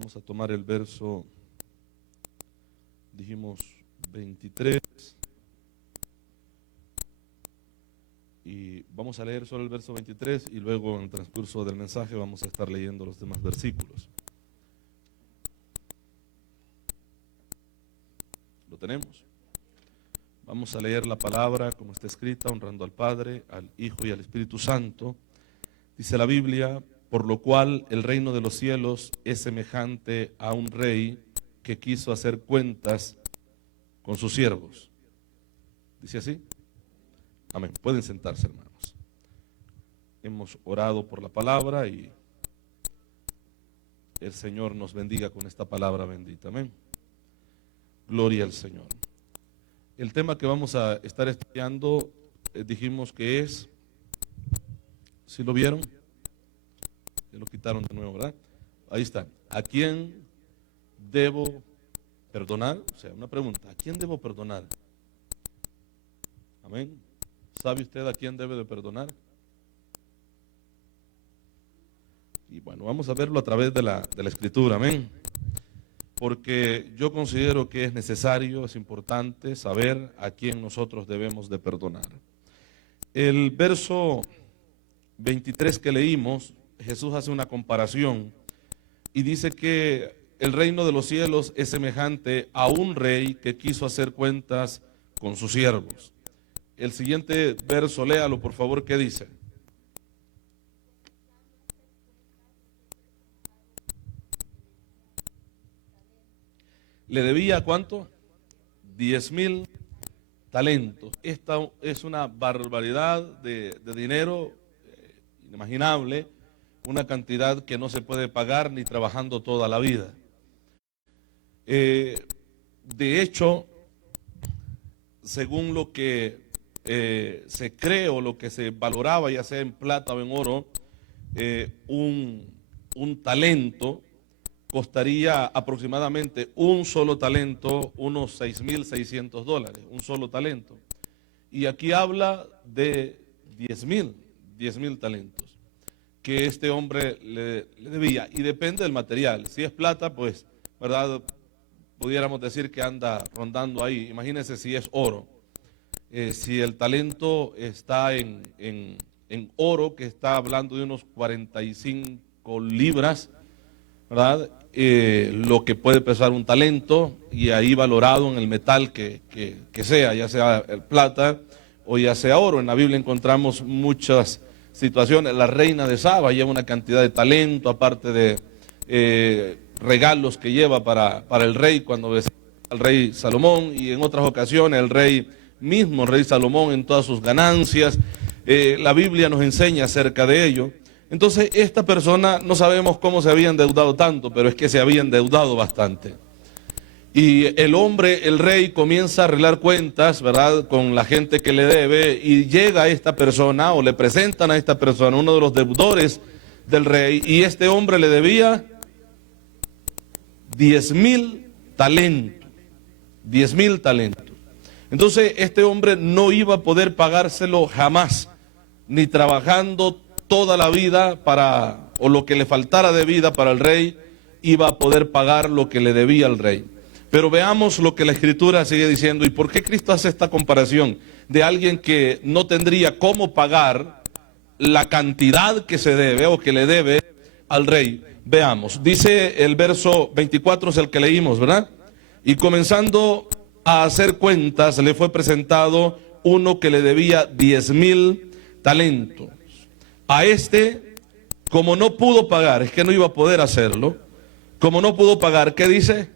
Vamos a tomar el verso, dijimos 23, y vamos a leer solo el verso 23 y luego en el transcurso del mensaje vamos a estar leyendo los demás versículos. ¿Lo tenemos? Vamos a leer la palabra como está escrita, honrando al Padre, al Hijo y al Espíritu Santo. Dice la Biblia: por lo cual el reino de los cielos es semejante a un rey que quiso hacer cuentas con sus siervos. ¿Dice así? Amén. Pueden sentarse, hermanos. Hemos orado por la palabra y el Señor nos bendiga con esta palabra bendita. Amén. Gloria al Señor. El tema que vamos a estar estudiando, dijimos que es, ¿sí lo vieron? Ya lo quitaron de nuevo, ¿verdad? Ahí está. ¿A quién debo perdonar? O sea, una pregunta. ¿A quién debo perdonar? Amén. ¿Sabe usted a quién debe de perdonar? Y bueno, vamos a verlo a través de la Escritura. Amén. Porque yo considero que es necesario, es importante saber a quién nosotros debemos de perdonar. El verso 23 que leímos, Jesús hace una comparación y dice que el reino de los cielos es semejante a un rey que quiso hacer cuentas con sus siervos. El siguiente verso, léalo por favor, ¿qué dice? ¿Le debía cuánto? 10,000 talentos. Esta es una barbaridad de dinero inimaginable, una cantidad que no se puede pagar ni trabajando toda la vida. De hecho, según lo que se cree o lo que se valoraba, ya sea en plata o en oro, un talento costaría aproximadamente un solo talento, unos 6,600 dólares, un solo talento. Y aquí habla de 10,000 talentos que este hombre le debía. Y depende del material. Si es plata, pues, ¿verdad? Pudiéramos decir que anda rondando ahí. Imagínense si es oro. Si el talento está en oro, que está hablando de unos 45 libras, ¿verdad? Lo que puede pesar un talento, y ahí valorado en el metal que sea, ya sea el plata o ya sea oro. En la Biblia encontramos muchas situaciones. La reina de Saba lleva una cantidad de talento, aparte de regalos que lleva para el rey cuando besaba al rey Salomón, y en otras ocasiones el rey mismo, el rey Salomón, en todas sus ganancias. La Biblia nos enseña acerca de ello. Entonces, esta persona, no sabemos cómo se había endeudado tanto, pero es que se había endeudado bastante. Y el hombre, el rey, comienza a arreglar cuentas, ¿verdad?, con la gente que le debe, y llega a esta persona, o le presentan a esta persona, uno de los deudores del rey, y este hombre le debía 10,000 talentos. 10,000 talentos. Entonces, este hombre no iba a poder pagárselo jamás, ni trabajando toda la vida o lo que le faltara de vida para el rey, iba a poder pagar lo que le debía al rey. Pero veamos lo que la Escritura sigue diciendo. ¿Y por qué Cristo hace esta comparación de alguien que no tendría cómo pagar la cantidad que se debe o que le debe al rey? Veamos, dice el verso 24, es el que leímos, ¿verdad? Y comenzando a hacer cuentas, le fue presentado uno que le debía 10,000 talentos. A este, como no pudo pagar, es que no iba a poder hacerlo, como no pudo pagar, ¿qué dice?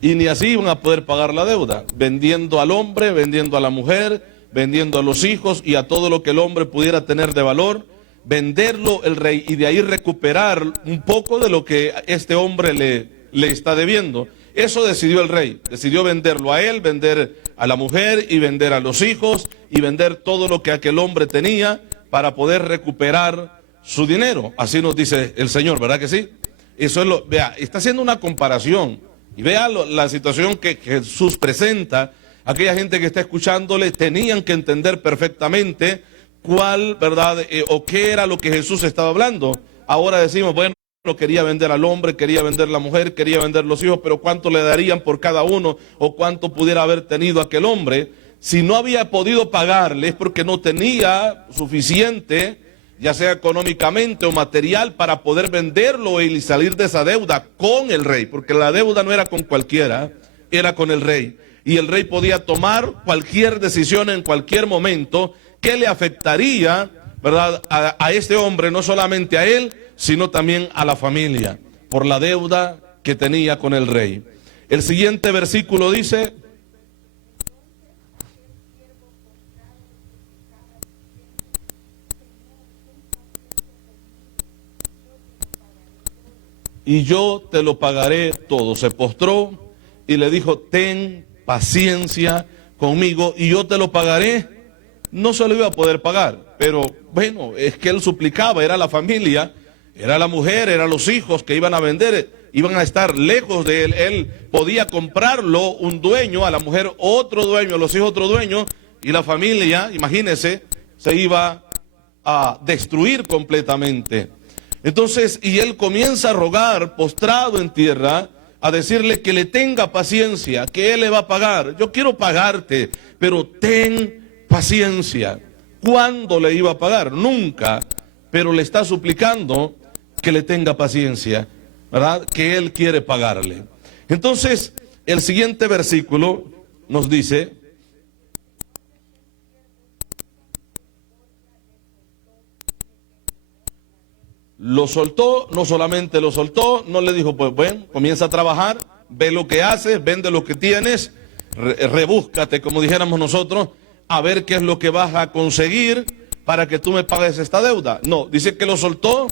Y ni así iban a poder pagar la deuda, vendiendo al hombre, vendiendo a la mujer, vendiendo a los hijos y a todo lo que el hombre pudiera tener de valor, venderlo el rey, y de ahí recuperar un poco de lo que este hombre le está debiendo. Eso decidió el rey, decidió venderlo a él, vender a la mujer y vender a los hijos y vender todo lo que aquel hombre tenía para poder recuperar su dinero. Así nos dice el Señor, ¿verdad que sí? Eso es vea, está haciendo una comparación y vea la situación que Jesús presenta aquella gente que está escuchándole, tenían que entender perfectamente cuál, ¿verdad? O qué era lo que Jesús estaba hablando. Ahora decimos, bueno, quería vender al hombre, quería vender la mujer, quería vender los hijos, pero ¿cuánto le darían por cada uno? O cuánto pudiera haber tenido aquel hombre. Si no había podido pagarle es porque no tenía suficiente, ya sea económicamente o material, para poder venderlo y salir de esa deuda con el rey, porque la deuda no era con cualquiera, era con el rey. Y el rey podía tomar cualquier decisión en cualquier momento que le afectaría, ¿verdad?, a este hombre, no solamente a él, sino también a la familia, por la deuda que tenía con el rey. El siguiente versículo dice: y yo te lo pagaré todo. Se postró y le dijo: ten paciencia conmigo y yo te lo pagaré. No se lo iba a poder pagar, pero bueno, es que él suplicaba, era la familia, era la mujer, eran los hijos que iban a vender, iban a estar lejos de él. Él podía comprarlo un dueño, a la mujer otro dueño, a los hijos otro dueño, y la familia, imagínense, se iba a destruir completamente. Entonces, y él comienza a rogar, postrado en tierra, a decirle que le tenga paciencia, que él le va a pagar. Yo quiero pagarte, pero ten paciencia. ¿Cuándo le iba a pagar? Nunca, pero le está suplicando que le tenga paciencia, ¿verdad? Que él quiere pagarle. Entonces, el siguiente versículo nos dice: lo soltó, no solamente lo soltó, no le dijo, pues bueno, comienza a trabajar, ve lo que haces, vende lo que tienes, rebúscate, como dijéramos nosotros, a ver qué es lo que vas a conseguir para que tú me pagues esta deuda. No, dice que lo soltó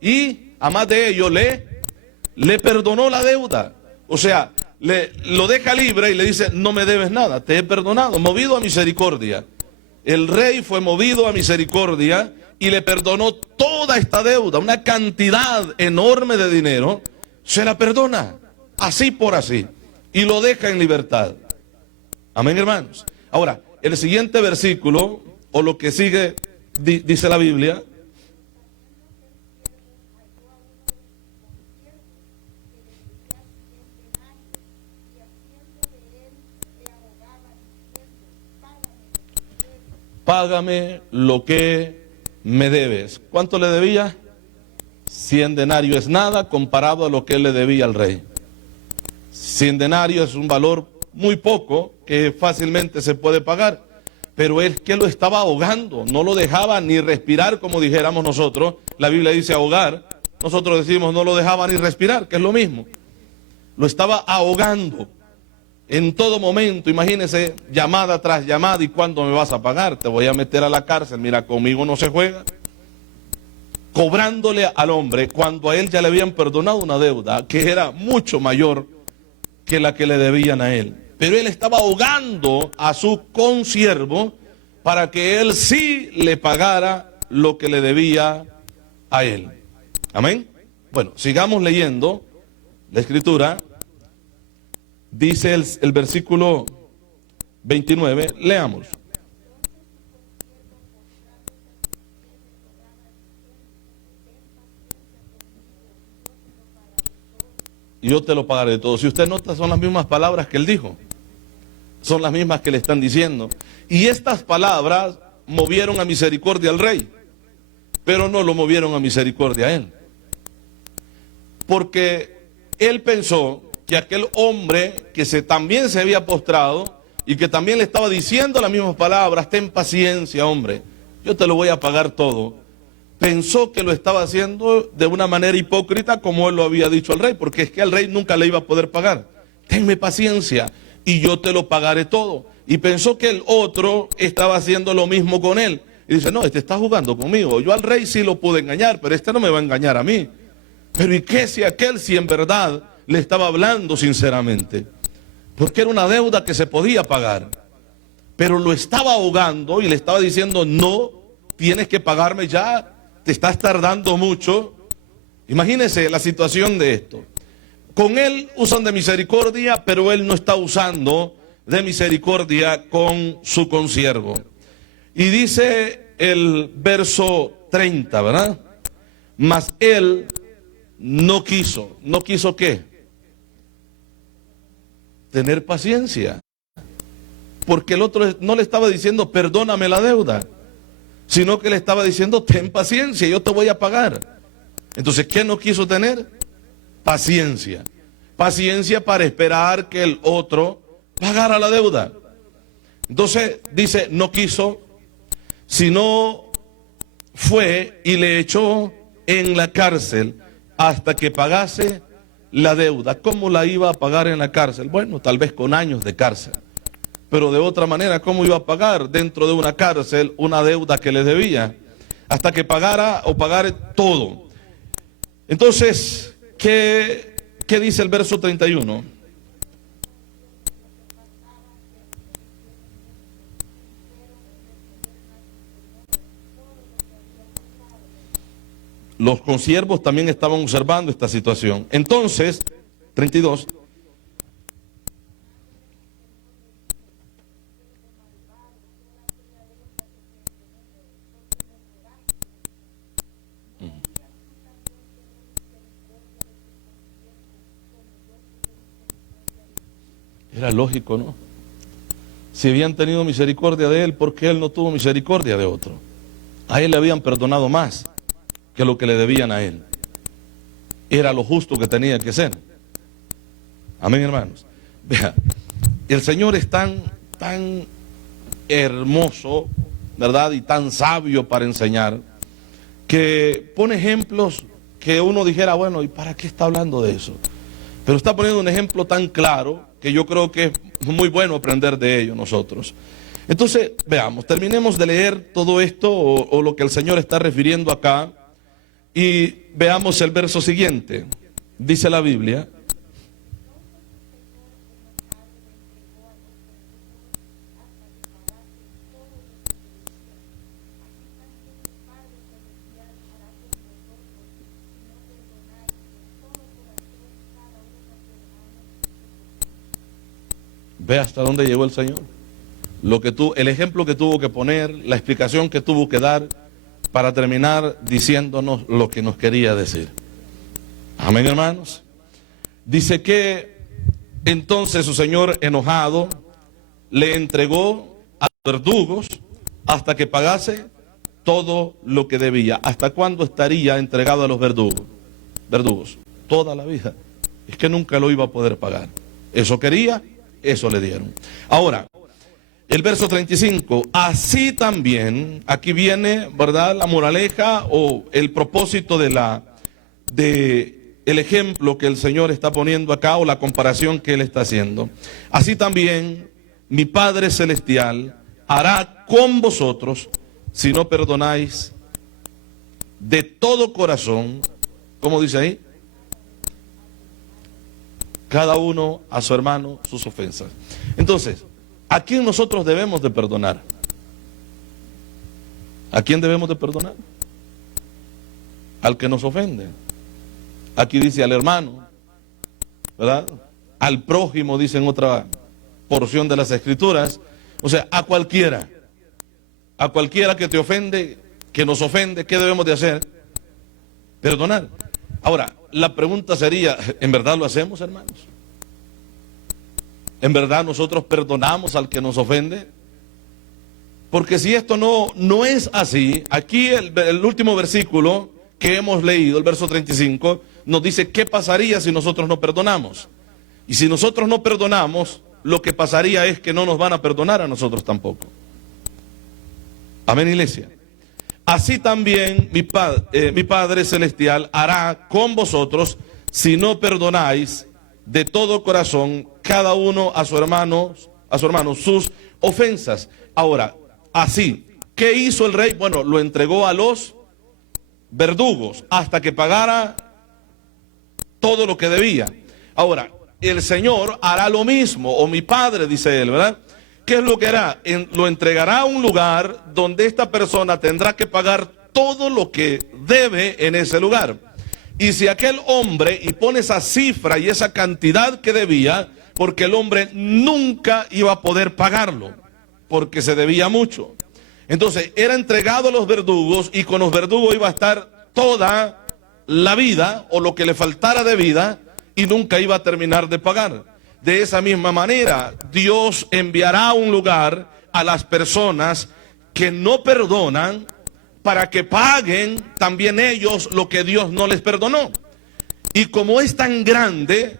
y, además de ello, le perdonó la deuda. O sea, lo deja libre y le dice: no me debes nada, te he perdonado, movido a misericordia. El rey fue movido a misericordia y le perdonó toda esta deuda, una cantidad enorme de dinero, se la perdona, así por así, y lo deja en libertad. Amén, hermanos. Ahora, el siguiente versículo, o lo que sigue, dice la Biblia: págame lo que me debes. ¿Cuánto le debía? 100 denarios es nada comparado a lo que él le debía al rey. 100 denarios es un valor muy poco que fácilmente se puede pagar, pero es que lo estaba ahogando, no lo dejaba ni respirar, como dijéramos nosotros. La Biblia dice ahogar, nosotros decimos no lo dejaba ni respirar, que es lo mismo. Lo estaba ahogando en todo momento. Imagínese, llamada tras llamada: ¿y cuándo me vas a pagar? Te voy a meter a la cárcel, mira, conmigo no se juega. Cobrándole al hombre cuando a él ya le habían perdonado una deuda que era mucho mayor que la que le debían a él. Pero él estaba ahogando a su consiervo para que él sí le pagara lo que le debía a él. Amén. Bueno, sigamos leyendo la escritura. Dice el versículo 29, leamos. Y yo te lo pagaré todo. Si usted nota, son las mismas palabras que él dijo. Son las mismas que le están diciendo. Y estas palabras movieron a misericordia al rey, pero no lo movieron a misericordia a él. Porque él pensó que aquel hombre que también se había postrado y que también le estaba diciendo las mismas palabras: ten paciencia, hombre, yo te lo voy a pagar todo, pensó que lo estaba haciendo de una manera hipócrita, como él lo había dicho al rey, porque es que al rey nunca le iba a poder pagar. Tenme paciencia y yo te lo pagaré todo. Y pensó que el otro estaba haciendo lo mismo con él. Y dice: no, este está jugando conmigo, yo al rey sí lo pude engañar, pero este no me va a engañar a mí. Pero ¿y qué si aquel sí en verdad le estaba hablando sinceramente? Porque era una deuda que se podía pagar, pero lo estaba ahogando y le estaba diciendo: no, tienes que pagarme ya, te estás tardando mucho. Imagínense la situación de esto. Con él usan de misericordia, pero él no está usando de misericordia con su consiervo. Y dice el verso 30, ¿verdad? Mas él no quiso. ¿No quiso qué? Tener paciencia. Porque el otro no le estaba diciendo perdóname la deuda, sino que le estaba diciendo ten paciencia, yo te voy a pagar. Entonces, ¿qué no quiso tener? Paciencia. Paciencia para esperar que el otro pagara la deuda. Entonces dice, no quiso, sino fue y le echó en la cárcel hasta que pagase la deuda. ¿Cómo la iba a pagar en la cárcel? Bueno, tal vez con años de cárcel. Pero de otra manera, ¿cómo iba a pagar dentro de una cárcel una deuda que le debía? Hasta que pagara o pagara todo. Entonces, ¿qué dice el verso 31? Los consiervos también estaban observando esta situación. Entonces, 32. Era lógico, ¿no? Si habían tenido misericordia de él, ¿por qué él no tuvo misericordia de otro? A él le habían perdonado más que lo que le debían a él. Era lo justo que tenía que ser. Amén, hermanos. Vea, el Señor es tan hermoso, ¿verdad? Y tan sabio para enseñar, que pone ejemplos que uno dijera, bueno, ¿y para qué está hablando de eso? Pero está poniendo un ejemplo tan claro que yo creo que es muy bueno aprender de ello nosotros. Entonces, veamos, terminemos de leer todo esto o lo que el Señor está refiriendo acá y veamos el verso siguiente. Dice la Biblia: ve hasta dónde llegó el Señor. El ejemplo que tuvo que poner, la explicación que tuvo que dar para terminar diciéndonos lo que nos quería decir. Amén, hermanos. Dice que entonces su Señor, enojado, le entregó a los verdugos hasta que pagase todo lo que debía. ¿Hasta cuándo estaría entregado a los verdugos? Toda la vida. Es que nunca lo iba a poder pagar. Eso quería, eso le dieron. Ahora, el verso 35, así también, aquí viene, ¿verdad?, la moraleja o el propósito el ejemplo que el Señor está poniendo acá, o la comparación que Él está haciendo. Así también mi Padre Celestial hará con vosotros si no perdonáis de todo corazón, ¿cómo dice ahí? Cada uno a su hermano sus ofensas. Entonces, ¿a quién nosotros debemos de perdonar? ¿A quién debemos de perdonar? Al que nos ofende. Aquí dice al hermano, ¿verdad? Al prójimo, dice en otra porción de las Escrituras. O sea, a cualquiera que te ofende, que nos ofende, ¿qué debemos de hacer? Perdonar. Ahora, la pregunta sería, ¿en verdad lo hacemos, hermanos? ¿En verdad nosotros perdonamos al que nos ofende? Porque si esto no es así, aquí el último versículo que hemos leído, el verso 35, nos dice qué pasaría si nosotros no perdonamos. Y si nosotros no perdonamos, lo que pasaría es que no nos van a perdonar a nosotros tampoco. Amén, iglesia. Así también mi Padre Celestial hará con vosotros si no perdonáis de todo corazón cada uno a su hermano sus ofensas. Ahora, así, ¿qué hizo el rey? Bueno, lo entregó a los verdugos hasta que pagara todo lo que debía. Ahora, el Señor hará lo mismo, o mi Padre, dice él, ¿verdad? ¿Qué es lo que hará? Lo entregará a un lugar donde esta persona tendrá que pagar todo lo que debe en ese lugar. Y si aquel hombre, y pone esa cifra y esa cantidad que debía, porque el hombre nunca iba a poder pagarlo, porque se debía mucho. Entonces era entregado a los verdugos, y con los verdugos iba a estar toda la vida, o lo que le faltara de vida, y nunca iba a terminar de pagar. De esa misma manera, Dios enviará a un lugar a las personas que no perdonan, para que paguen también ellos lo que Dios no les perdonó. Y como es tan grande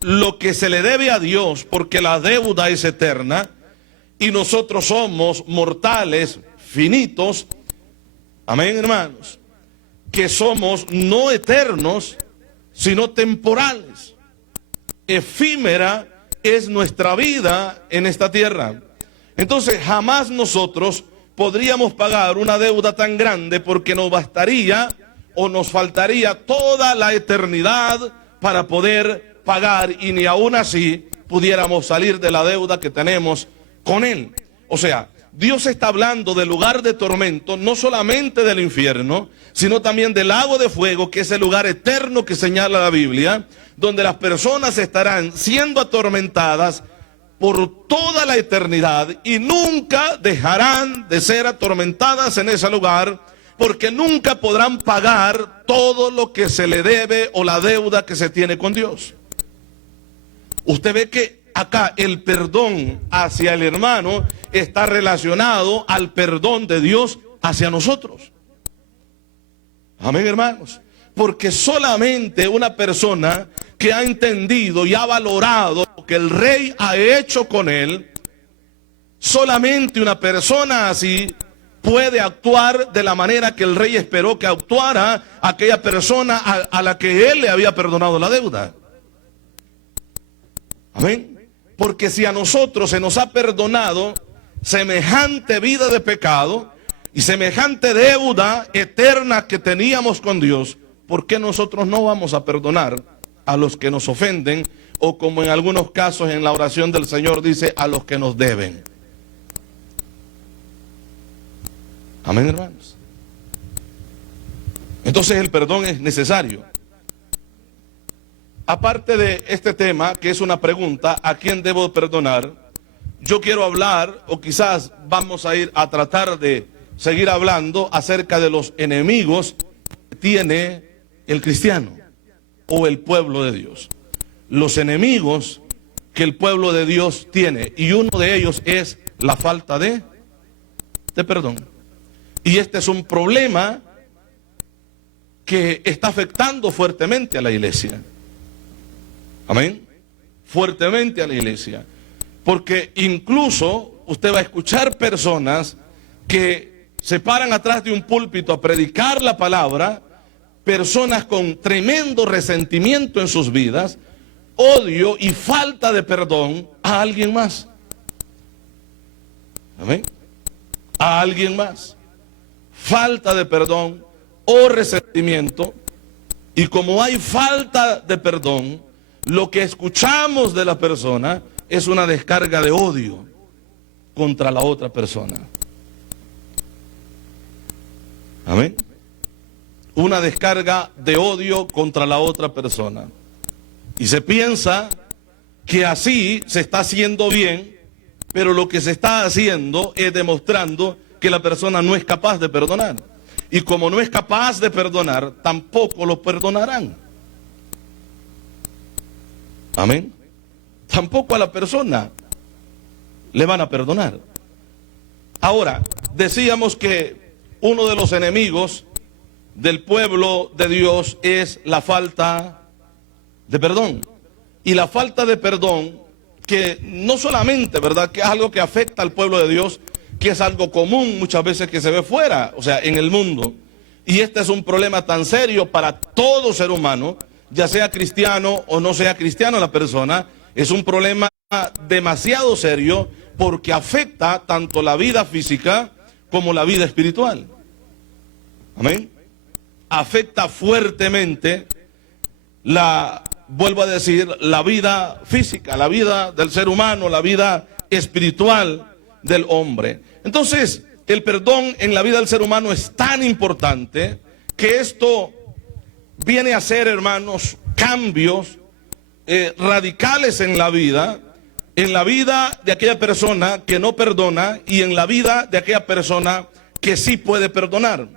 lo que se le debe a Dios, porque la deuda es eterna, y nosotros somos mortales, finitos, amén, hermanos, que somos no eternos, sino temporales. Efímera es nuestra vida en esta tierra. Entonces jamás nosotros podríamos pagar una deuda tan grande, porque nos bastaría o nos faltaría toda la eternidad para poder pagar, y ni aún así pudiéramos salir de la deuda que tenemos con Él. O sea, Dios está hablando del lugar de tormento, no solamente del infierno, sino también del lago de fuego, que es el lugar eterno que señala la Biblia, donde las personas estarán siendo atormentadas por toda la eternidad, y nunca dejarán de ser atormentadas en ese lugar, porque nunca podrán pagar todo lo que se le debe o la deuda que se tiene con Dios. Usted ve que acá el perdón hacia el hermano está relacionado al perdón de Dios hacia nosotros. Amén, hermanos. Porque solamente una persona que ha entendido y ha valorado lo que el rey ha hecho con él, solamente una persona así puede actuar de la manera que el rey esperó que actuara aquella persona a la que él le había perdonado la deuda. Amén. Porque si a nosotros se nos ha perdonado semejante vida de pecado y semejante deuda eterna que teníamos con Dios, ¿por qué nosotros no vamos a perdonar a los que nos ofenden? O como en algunos casos en la oración del Señor dice, a los que nos deben. Amén, hermanos. Entonces el perdón es necesario. Aparte de este tema, que es una pregunta, ¿a quién debo perdonar? Yo quiero hablar, o quizás vamos a ir a tratar de seguir hablando acerca de los enemigos que tiene el cristiano o el pueblo de Dios. Los enemigos que el pueblo de Dios tiene, y uno de ellos es la falta de perdón. Y este es un problema que está afectando fuertemente a la iglesia. Amén. Fuertemente a la iglesia. Porque incluso usted va a escuchar personas que se paran atrás de un púlpito a predicar la palabra, personas con tremendo resentimiento en sus vidas, odio y falta de perdón a alguien más. Amén. A alguien más. Falta de perdón o resentimiento. Y como hay falta de perdón, lo que escuchamos de la persona es una descarga de odio contra la otra persona. Amén. Una descarga de odio contra la otra persona. Y se piensa que así se está haciendo bien, pero lo que se está haciendo es demostrando que la persona no es capaz de perdonar. Y como no es capaz de perdonar, tampoco lo perdonarán. Amén. Tampoco a la persona le van a perdonar. Ahora, decíamos que uno de los enemigos del pueblo de Dios es la falta de perdón. Y la falta de perdón, que no solamente, ¿verdad?, que es algo que afecta al pueblo de Dios, que es algo común muchas veces que se ve fuera, o sea, en el mundo. Y este es un problema tan serio para todo ser humano, ya sea cristiano o no sea cristiano la persona. Es un problema demasiado serio porque afecta tanto la vida física como la vida espiritual. Amén. Afecta fuertemente vuelvo a decir, la vida física, la vida del ser humano, la vida espiritual del hombre. Entonces, el perdón en la vida del ser humano es tan importante que esto viene a ser, hermanos, cambios radicales en la vida de aquella persona que no perdona y en la vida de aquella persona que sí puede perdonar.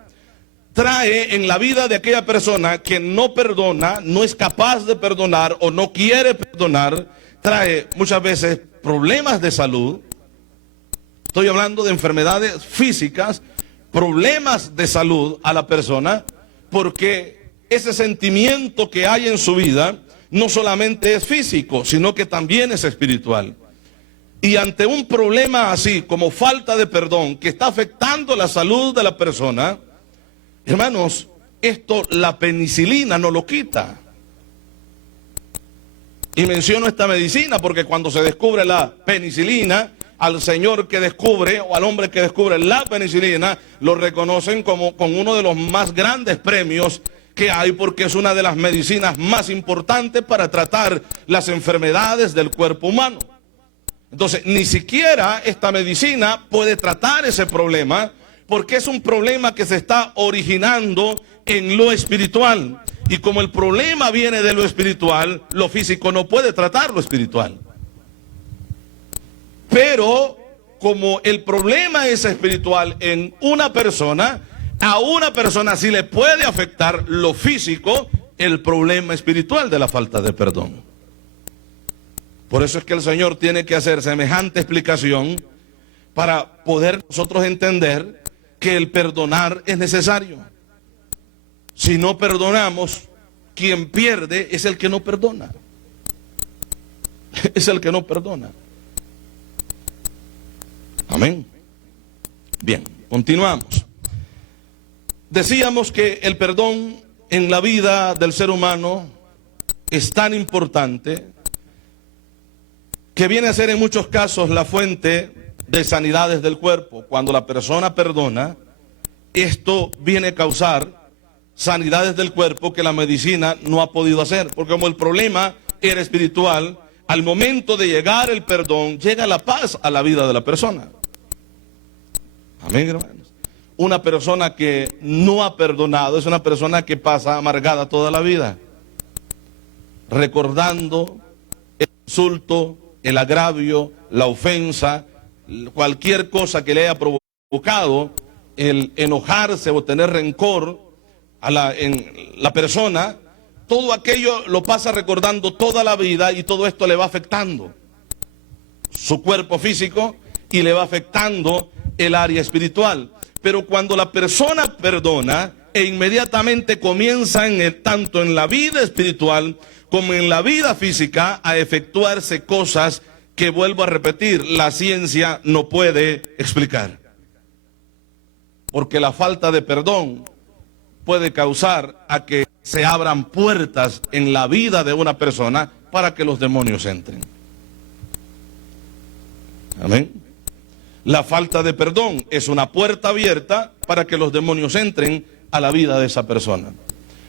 Trae en la vida de aquella persona que no perdona, no es capaz de perdonar o no quiere perdonar, trae muchas veces problemas de salud. Estoy hablando de enfermedades físicas, problemas de salud a la persona, porque ese sentimiento que hay en su vida no solamente es físico, sino que también es espiritual. Y ante un problema así como falta de perdón que está afectando la salud de la persona, hermanos, esto la penicilina no lo quita. Y menciono esta medicina porque cuando se descubre la penicilina, al señor que descubre o al hombre que descubre la penicilina, lo reconocen como con uno de los más grandes premios que hay, porque es una de las medicinas más importantes para tratar las enfermedades del cuerpo humano. Entonces, ni siquiera esta medicina puede tratar ese problema, porque es un problema que se está originando en lo espiritual. Y como el problema viene de lo espiritual, lo físico no puede tratar lo espiritual. Pero como el problema es espiritual en una persona, a una persona sí le puede afectar lo físico, el problema espiritual de la falta de perdón. Por eso es que el Señor tiene que hacer semejante explicación para poder nosotros entender que el perdonar es necesario. Si no perdonamos, quien pierde es el que no perdona. Es el que no perdona. Amén. Bien, continuamos. Decíamos que el perdón en la vida del ser humano es tan importante que viene a ser en muchos casos la fuente de sanidades del cuerpo. Cuando la persona perdona, esto viene a causar sanidades del cuerpo que la medicina no ha podido hacer. Porque como el problema era espiritual, al momento de llegar el perdón, llega la paz a la vida de la persona. Amén, hermanos. Una persona que no ha perdonado es una persona que pasa amargada toda la vida, recordando el insulto, el agravio, la ofensa, cualquier cosa que le haya provocado el enojarse o tener rencor en la persona. Todo aquello lo pasa recordando toda la vida, y todo esto le va afectando su cuerpo físico y le va afectando el área espiritual. Pero cuando la persona perdona e inmediatamente comienza tanto en la vida espiritual como en la vida física a efectuarse cosas que, vuelvo a repetir, la ciencia no puede explicar. Porque la falta de perdón puede causar a que se abran puertas en la vida de una persona para que los demonios entren. Amén. La falta de perdón es una puerta abierta para que los demonios entren a la vida de esa persona.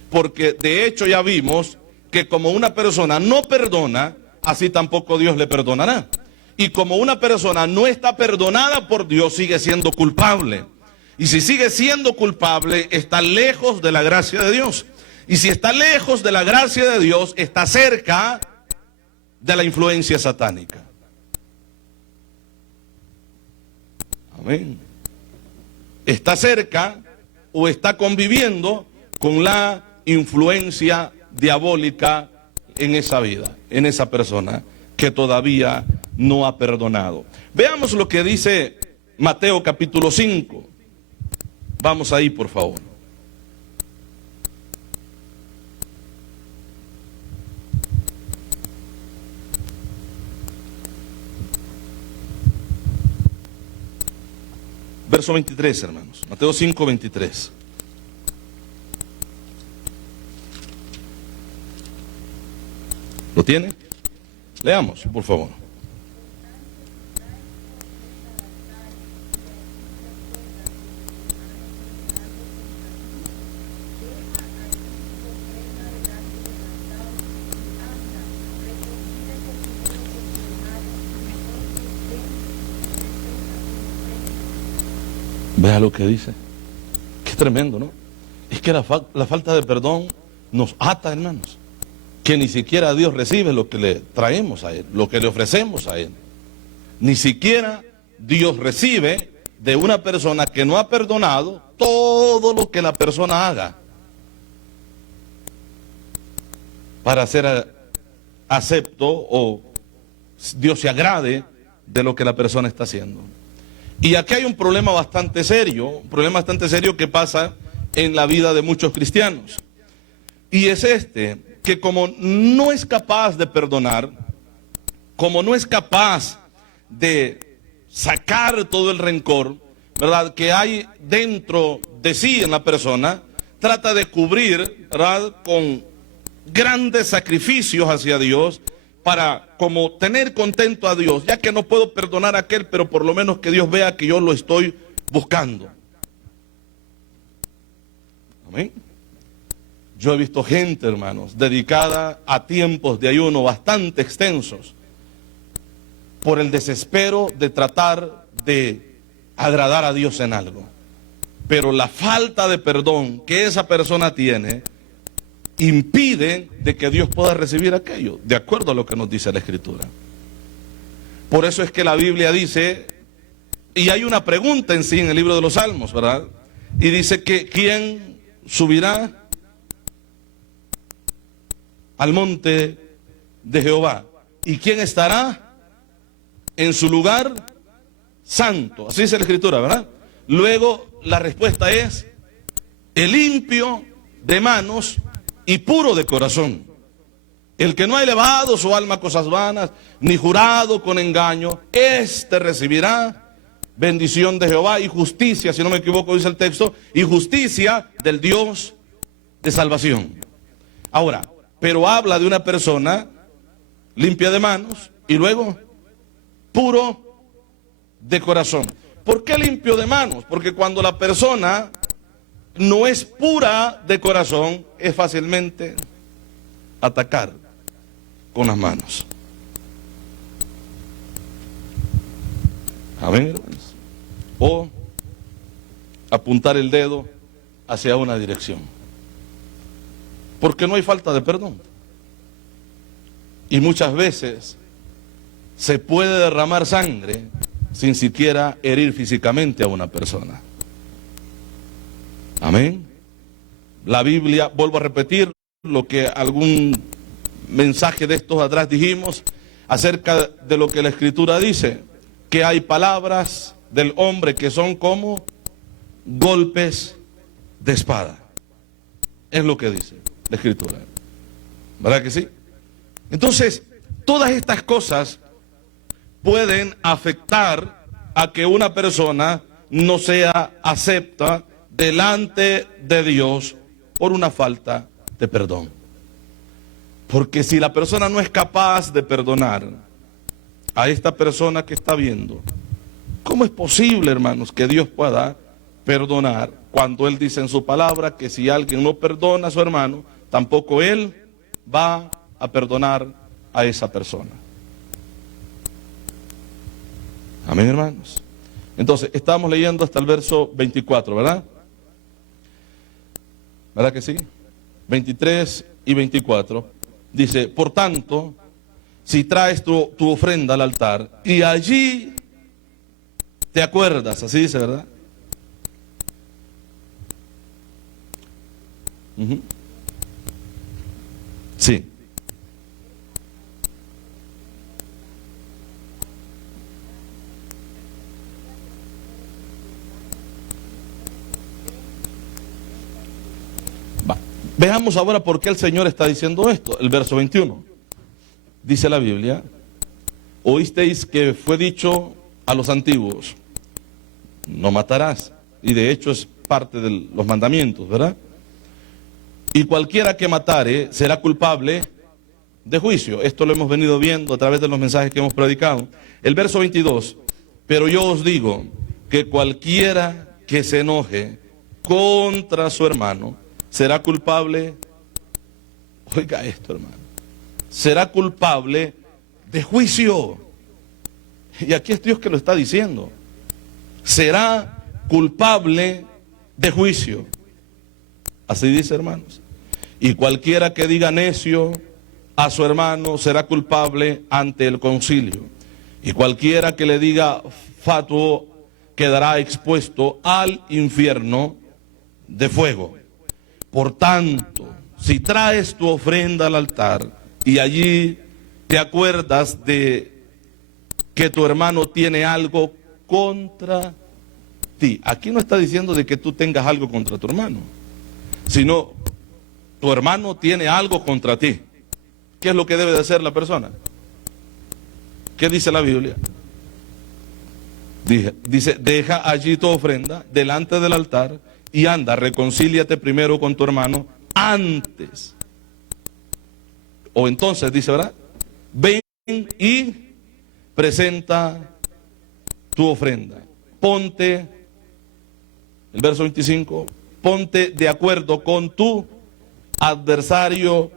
Porque de hecho ya vimos que como una persona no perdona, así tampoco Dios le perdonará. Y como una persona no está perdonada por Dios, sigue siendo culpable. Y si sigue siendo culpable, está lejos de la gracia de Dios. Y si está lejos de la gracia de Dios, está cerca de la influencia satánica. Amén. Está cerca o está conviviendo con la influencia diabólica en esa vida, en esa persona que todavía no ha perdonado. Veamos lo que dice Mateo capítulo 5. Vamos ahí, por favor. Verso 23, hermanos. Mateo 5, 23. ¿Lo tiene? Leamos, por favor. Vea lo que dice. Qué tremendo, ¿no? Es que la falta de perdón nos ata, hermanos. que ni siquiera Dios recibe lo que le traemos a Él, lo que le ofrecemos a Él. Ni siquiera Dios recibe de una persona que no ha perdonado todo lo que la persona haga para ser acepto o Dios se agrade de lo que la persona está haciendo. Y aquí hay un problema bastante serio que pasa en la vida de muchos cristianos. Y es que como no es capaz de perdonar, como no es capaz de sacar todo el rencor, ¿verdad?, que hay dentro de sí en la persona, trata de cubrir, ¿verdad?, con grandes sacrificios hacia Dios para como tener contento a Dios, ya que no puedo perdonar a aquel, pero por lo menos que Dios vea que yo lo estoy buscando. Amén. Yo he visto gente, hermanos, dedicada a tiempos de ayuno bastante extensos por el desespero de tratar de agradar a Dios en algo. Pero la falta de perdón que esa persona tiene impide de que Dios pueda recibir aquello, de acuerdo a lo que nos dice la Escritura. Por eso es que la Biblia dice, y hay una pregunta en sí en el libro de los Salmos, ¿verdad? Y dice que ¿quién subirá al monte de Jehová? ¿Y quién estará en su lugar santo? Así dice la Escritura, ¿verdad? Luego la respuesta es: el limpio de manos y puro de corazón, el que no ha elevado su alma a cosas vanas, ni jurado con engaño, este recibirá bendición de Jehová y justicia, si no me equivoco dice el texto, y justicia del Dios de salvación. Ahora, pero habla de una persona limpia de manos y luego puro de corazón. ¿Por qué limpio de manos? Porque cuando la persona no es pura de corazón, es fácilmente atacar con las manos. Amén, hermanos. O apuntar el dedo hacia una dirección. Porque no hay falta de perdón. Y muchas veces se puede derramar sangre sin siquiera herir físicamente a una persona. Amén. La Biblia, vuelvo a repetir lo que algún mensaje de estos atrás dijimos acerca de lo que la Escritura dice, que hay palabras del hombre que son como golpes de espada. Es lo que dice la Escritura. ¿Verdad que sí? Entonces, todas estas cosas pueden afectar a que una persona no sea acepta delante de Dios por una falta de perdón. Porque si la persona no es capaz de perdonar a esta persona que está viendo, ¿cómo es posible, hermanos, que Dios pueda perdonar cuando Él dice en su palabra que si alguien no perdona a su hermano, tampoco Él va a perdonar a esa persona? Amén, hermanos. Entonces, estamos leyendo hasta el verso 24, ¿verdad? ¿Verdad que sí? 23 y 24. Dice, por tanto, si traes tu ofrenda al altar y allí te acuerdas, así dice, ¿verdad? Sí. Veamos ahora por qué el Señor está diciendo esto. El verso 21. Dice la Biblia, oísteis que fue dicho a los antiguos, no matarás. Y de hecho es parte de los mandamientos, ¿verdad? Y cualquiera que matare será culpable de juicio. Esto lo hemos venido viendo a través de los mensajes que hemos predicado. El verso 22, pero yo os digo que cualquiera que se enoje contra su hermano será culpable, oiga esto, hermano, será culpable de juicio. Y aquí es Dios que lo está diciendo. Será culpable de juicio. Así dice, hermanos. Y cualquiera que diga necio a su hermano será culpable ante el concilio, y cualquiera que le diga fatuo quedará expuesto al infierno de fuego. Por tanto, si traes tu ofrenda al altar y allí te acuerdas de que tu hermano tiene algo contra ti. Aquí no está diciendo de que tú tengas algo contra tu hermano, sino tu hermano tiene algo contra ti. ¿Qué es lo que debe de hacer la persona? ¿Qué dice la Biblia? Dice, deja allí tu ofrenda delante del altar y anda, reconcíliate primero con tu hermano antes. O entonces, dice, ¿verdad? Ven y presenta tu ofrenda. Ponte, el verso 25, ponte de acuerdo con tu adversario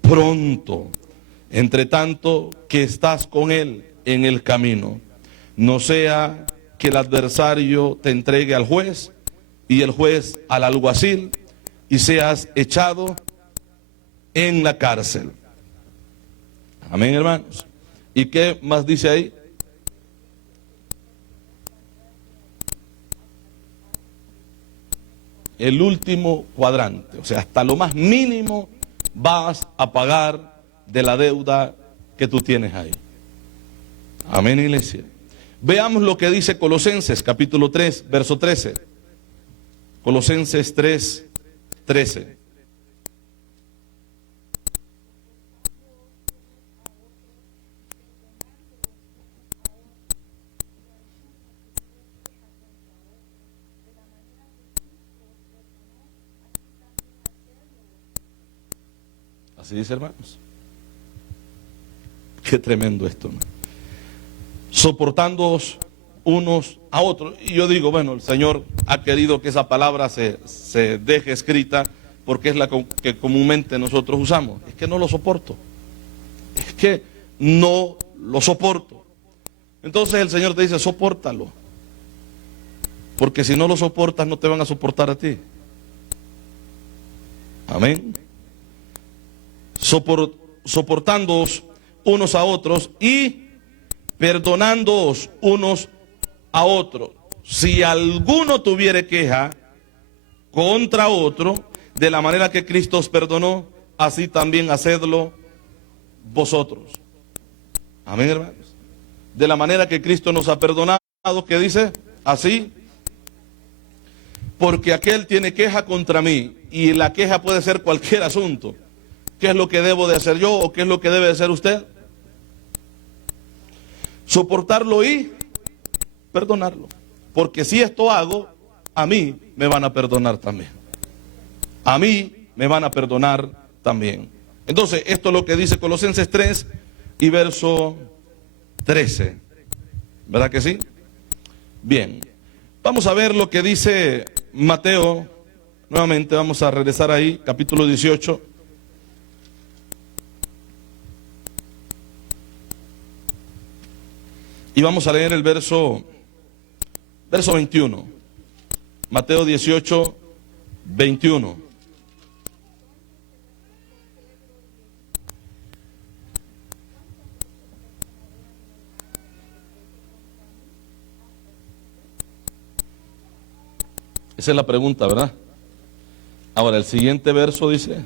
pronto, entre tanto que estás con él en el camino. No sea que el adversario te entregue al juez y el juez al alguacil y seas echado en la cárcel. Amén, hermanos. ¿Y qué más dice ahí? El último cuadrante, o sea, hasta lo más mínimo vas a pagar de la deuda que tú tienes ahí. Amén, iglesia. Veamos lo que dice Colosenses capítulo 3, verso 13. Colosenses 3, 13. Así dice, hermanos. Qué tremendo esto, ¿no? Soportándoos unos a otros. Y yo digo, bueno, el Señor ha querido que esa palabra se deje escrita porque es la que comúnmente nosotros usamos. Es que no lo soporto. Es que no lo soporto. Entonces el Señor te dice, sopórtalo. Porque si no lo soportas, no te van a soportar a ti. Amén. Soportándoos unos a otros y perdonándoos unos a otros. Si alguno tuviere queja contra otro, de la manera que Cristo os perdonó, así también hacedlo vosotros. Amén, hermanos. De la manera que Cristo nos ha perdonado, ¿qué dice? Así. Porque aquel tiene queja contra mí, y la queja puede ser cualquier asunto. ¿Qué es lo que debo de hacer yo o qué es lo que debe de hacer usted? Soportarlo y perdonarlo. Porque si esto hago, a mí me van a perdonar también. A mí me van a perdonar también. Entonces, esto es lo que dice Colosenses 3 y verso 13. ¿Verdad que sí? Bien. Vamos a ver lo que dice Mateo. Nuevamente vamos a regresar ahí, capítulo 18. Y vamos a leer el verso 21. Mateo 18, 21. Esa es la pregunta, ¿verdad? Ahora, el siguiente verso dice: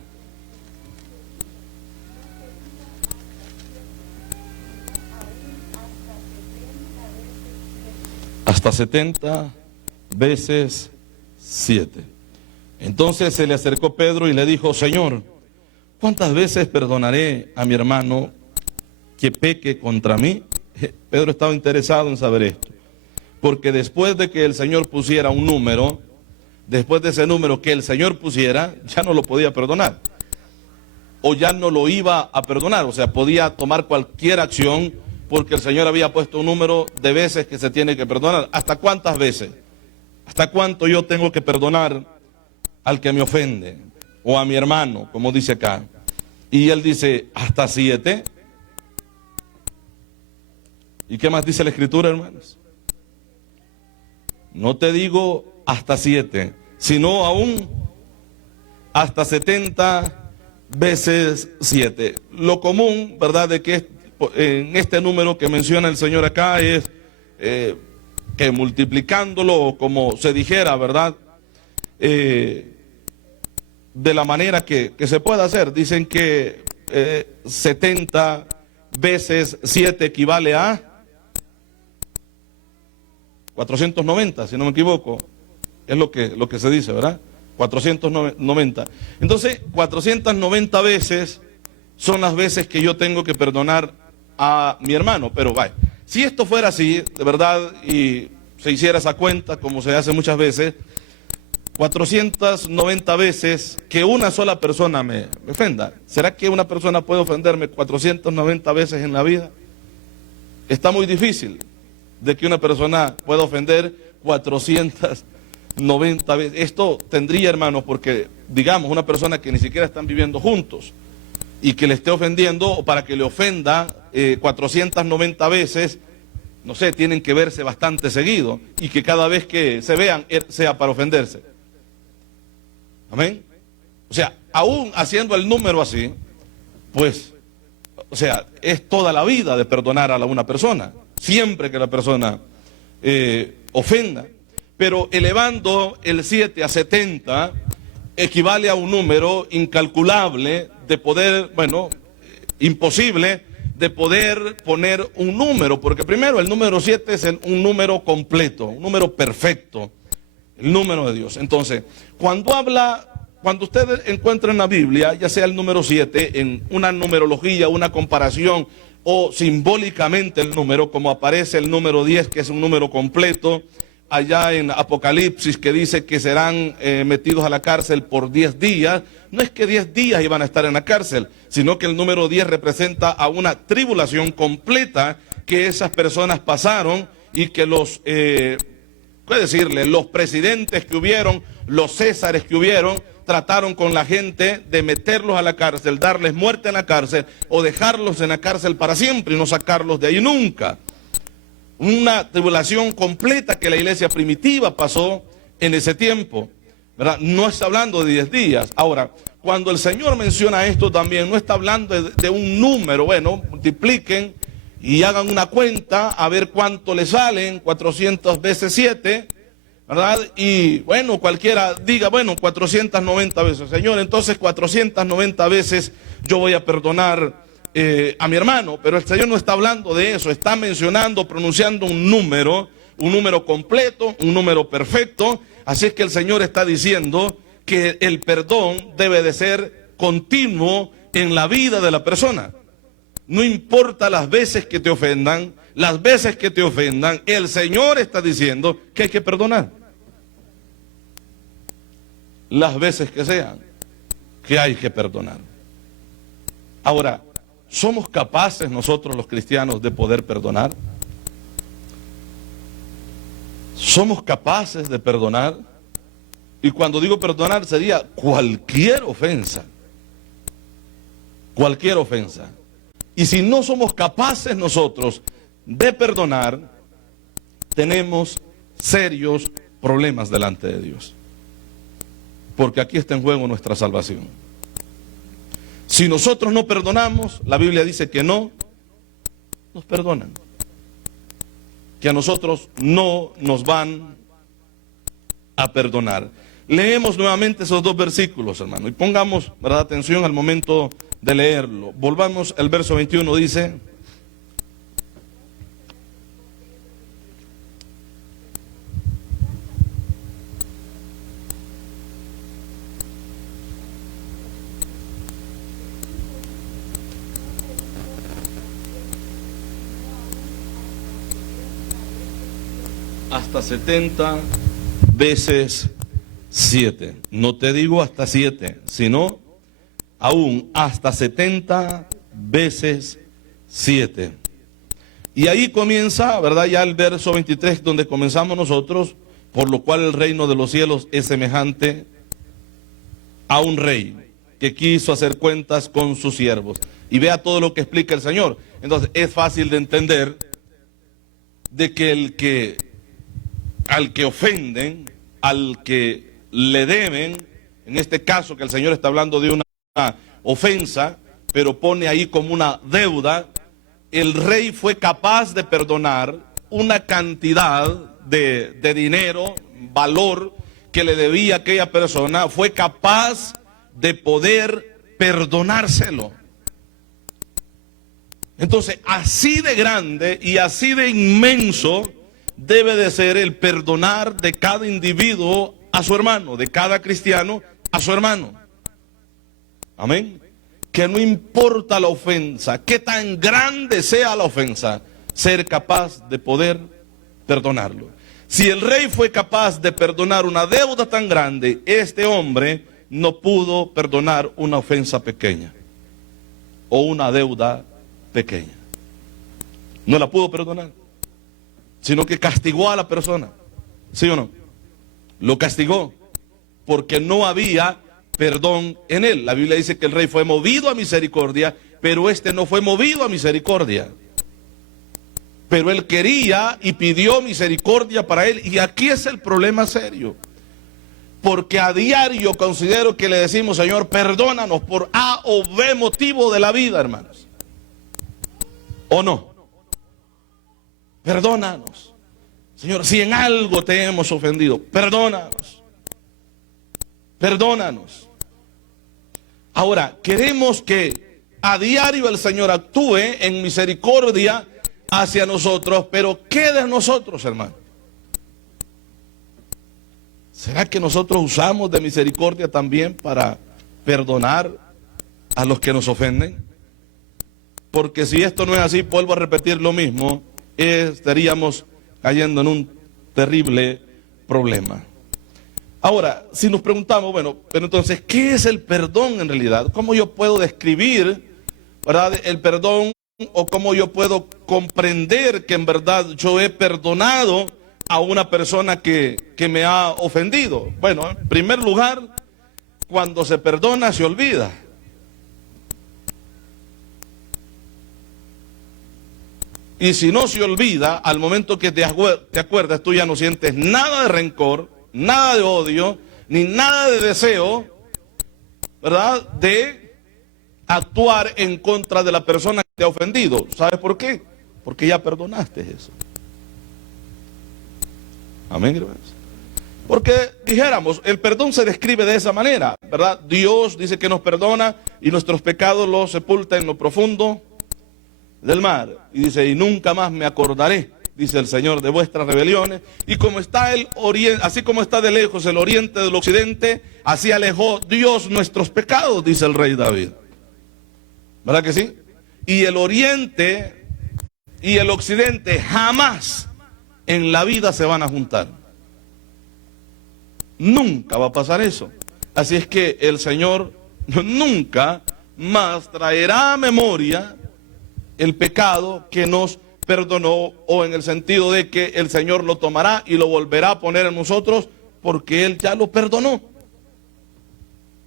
hasta 70 veces 7. Entonces se le acercó Pedro y le dijo: Señor, ¿cuántas veces perdonaré a mi hermano que peque contra mí? Pedro estaba interesado en saber esto, porque después de que el Señor pusiera un número, después de ese número que el Señor pusiera, ya no lo podía perdonar, o ya no lo iba a perdonar. O sea, podía tomar cualquier acción, porque el Señor había puesto un número de veces que se tiene que perdonar. ¿Hasta cuántas veces? ¿Hasta cuánto yo tengo que perdonar al que me ofende? O a mi hermano, como dice acá. Y él dice, hasta 7. ¿Y qué más dice la Escritura, hermanos? No te digo hasta 7, sino aún hasta 70 veces 7. Lo común, ¿verdad?, de que en este número que menciona el Señor acá es que multiplicándolo, como se dijera, ¿verdad?, de la manera que se pueda hacer. Dicen que 70 veces 7 equivale a 490, si no me equivoco. Es lo que se dice, ¿verdad? 490. Entonces, 490 veces son las veces que yo tengo que perdonar a mi hermano. Pero vaya, si esto fuera así, de verdad, y se hiciera esa cuenta, como se hace muchas veces, 490 veces que una sola persona me ofenda. ¿Será que una persona puede ofenderme 490 veces en la vida? Está muy difícil de que una persona pueda ofender 490 veces. Esto tendría, hermanos, porque, digamos, una persona que ni siquiera están viviendo juntos y que le esté ofendiendo, o para que le ofenda 490 veces, no sé, tienen que verse bastante seguido, y que cada vez que se vean sea para ofenderse. Amén. O sea, aún haciendo el número así, pues, o sea, es toda la vida de perdonar a una persona, siempre que la persona ofenda. Pero elevando el 7 a 70 equivale a un número incalculable de poder, bueno, imposible de poder poner un número, porque primero el número 7 es un número completo, un número perfecto, el número de Dios. Entonces, cuando ustedes encuentran en la Biblia, ya sea el número 7, en una numerología, una comparación, o simbólicamente el número, como aparece el número 10, que es un número completo, allá en Apocalipsis, que dice que serán metidos a la cárcel por 10 días, no es que 10 días iban a estar en la cárcel, sino que el número 10 representa a una tribulación completa que esas personas pasaron, y que los, ¿qué decirle?, los presidentes que hubieron, los césares que hubieron, trataron con la gente de meterlos a la cárcel, darles muerte en la cárcel, o dejarlos en la cárcel para siempre y no sacarlos de ahí nunca. Una tribulación completa que la iglesia primitiva pasó en ese tiempo, ¿verdad? No está hablando de 10 días. Ahora, cuando el Señor menciona esto también, no está hablando de un número. Bueno, multipliquen y hagan una cuenta a ver cuánto le salen, 400 veces 7, ¿verdad? Y bueno, cualquiera diga, bueno, 490 veces. Señor, entonces 490 veces yo voy a perdonar a mi hermano. Pero el Señor no está hablando de eso, está mencionando, pronunciando un número completo, un número perfecto. Así es que el Señor está diciendo que el perdón debe de ser continuo en la vida de la persona. No importa las veces que te ofendan, el Señor está diciendo que hay que perdonar. Las veces que sean, que hay que perdonar. Ahora, ¿somos capaces nosotros los cristianos de poder perdonar? ¿Somos capaces de perdonar? Y cuando digo perdonar, sería cualquier ofensa. Cualquier ofensa. Y si no somos capaces nosotros de perdonar, tenemos serios problemas delante de Dios. Porque aquí está en juego nuestra salvación. Si nosotros no perdonamos, la Biblia dice que no nos perdonan, que a nosotros no nos van a perdonar. Leemos nuevamente esos dos versículos, hermano, y pongamos, ¿verdad?, atención al momento de leerlo. Volvamos al verso 21, dice: hasta 70 veces 7. No te digo hasta 7, sino aún hasta 70 veces 7. Y ahí comienza, ¿verdad?, ya el verso 23, donde comenzamos nosotros: por lo cual el reino de los cielos es semejante a un rey que quiso hacer cuentas con sus siervos. Y vea todo lo que explica el Señor. Entonces es fácil de entender de que al que ofenden, al que le deben, en este caso que el Señor está hablando de una ofensa, pero pone ahí como una deuda, el rey fue capaz de perdonar una cantidad de dinero, valor que le debía a aquella persona, fue capaz de poder perdonárselo. Entonces, así de grande y así de inmenso debe de ser el perdonar de cada individuo a su hermano, de cada cristiano a su hermano. Amén. Que no importa la ofensa, qué tan grande sea la ofensa, ser capaz de poder perdonarlo. Si el rey fue capaz de perdonar una deuda tan grande, este hombre no pudo perdonar una ofensa pequeña o una deuda pequeña. No la pudo perdonar, sino que castigó a la persona. ¿Sí o no? Lo castigó porque no había perdón en él. La Biblia dice que el rey fue movido a misericordia, pero este no fue movido a misericordia. Pero él quería y pidió misericordia para él. Y aquí es el problema serio. Porque a diario considero que le decimos, Señor, perdónanos por A o B motivo de la vida, hermanos. ¿O no? Perdónanos. Señor, si en algo te hemos ofendido, perdónanos. Perdónanos. Ahora, queremos que a diario el Señor actúe en misericordia hacia nosotros, pero ¿qué de nosotros, hermano? ¿Será que nosotros usamos de misericordia también para perdonar a los que nos ofenden? Porque si esto no es así, vuelvo a repetir lo mismo, estaríamos cayendo en un terrible problema. Ahora, si nos preguntamos, bueno, pero entonces, ¿qué es el perdón en realidad? ¿Cómo yo puedo describir, verdad, el perdón? ¿O cómo yo puedo comprender que en verdad yo he perdonado a una persona que me ha ofendido? Bueno, en primer lugar, cuando se perdona se olvida. Y si no se olvida, al momento que te acuerdas, tú ya no sientes nada de rencor, nada de odio, ni nada de deseo, ¿verdad?, de actuar en contra de la persona que te ha ofendido. ¿Sabes por qué? Porque ya perdonaste eso. Amén, hermanos. Porque dijéramos, el perdón se describe de esa manera, ¿verdad? Dios dice que nos perdona y nuestros pecados los sepulta en lo profundo del mar. Y dice, y nunca más me acordaré, dice el Señor, de vuestras rebeliones. Y como está el oriente, así como está de lejos el oriente del occidente, así alejó Dios nuestros pecados, dice el rey David. ¿Verdad que sí? Y el oriente y el occidente jamás en la vida se van a juntar. Nunca va a pasar eso. Así es que el Señor nunca más traerá a memoria el pecado que nos perdonó, o en el sentido de que el Señor lo tomará y lo volverá a poner en nosotros porque Él ya lo perdonó.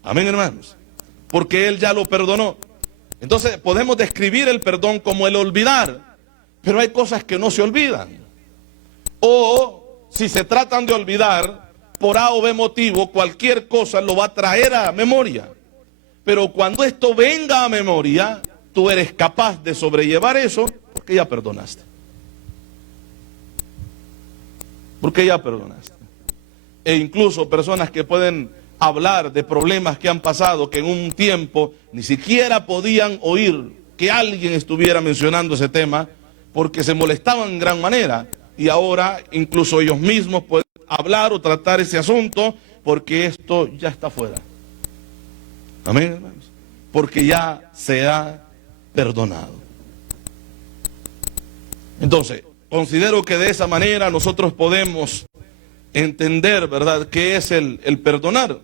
Amén, hermanos. Porque Él ya lo perdonó. Entonces podemos describir el perdón como el olvidar, pero hay cosas que no se olvidan. O si se tratan de olvidar, por A o B motivo, cualquier cosa lo va a traer a memoria. Pero cuando esto venga a memoria, tú eres capaz de sobrellevar eso porque ya perdonaste. Porque ya perdonaste. E incluso personas que pueden hablar de problemas que han pasado, que en un tiempo ni siquiera podían oír que alguien estuviera mencionando ese tema, porque se molestaban en gran manera, y ahora incluso ellos mismos pueden hablar o tratar ese asunto, porque esto ya está fuera. Amén, hermanos. Porque ya se ha perdonado. Entonces, considero que de esa manera nosotros podemos entender, ¿verdad?, qué es el perdonar.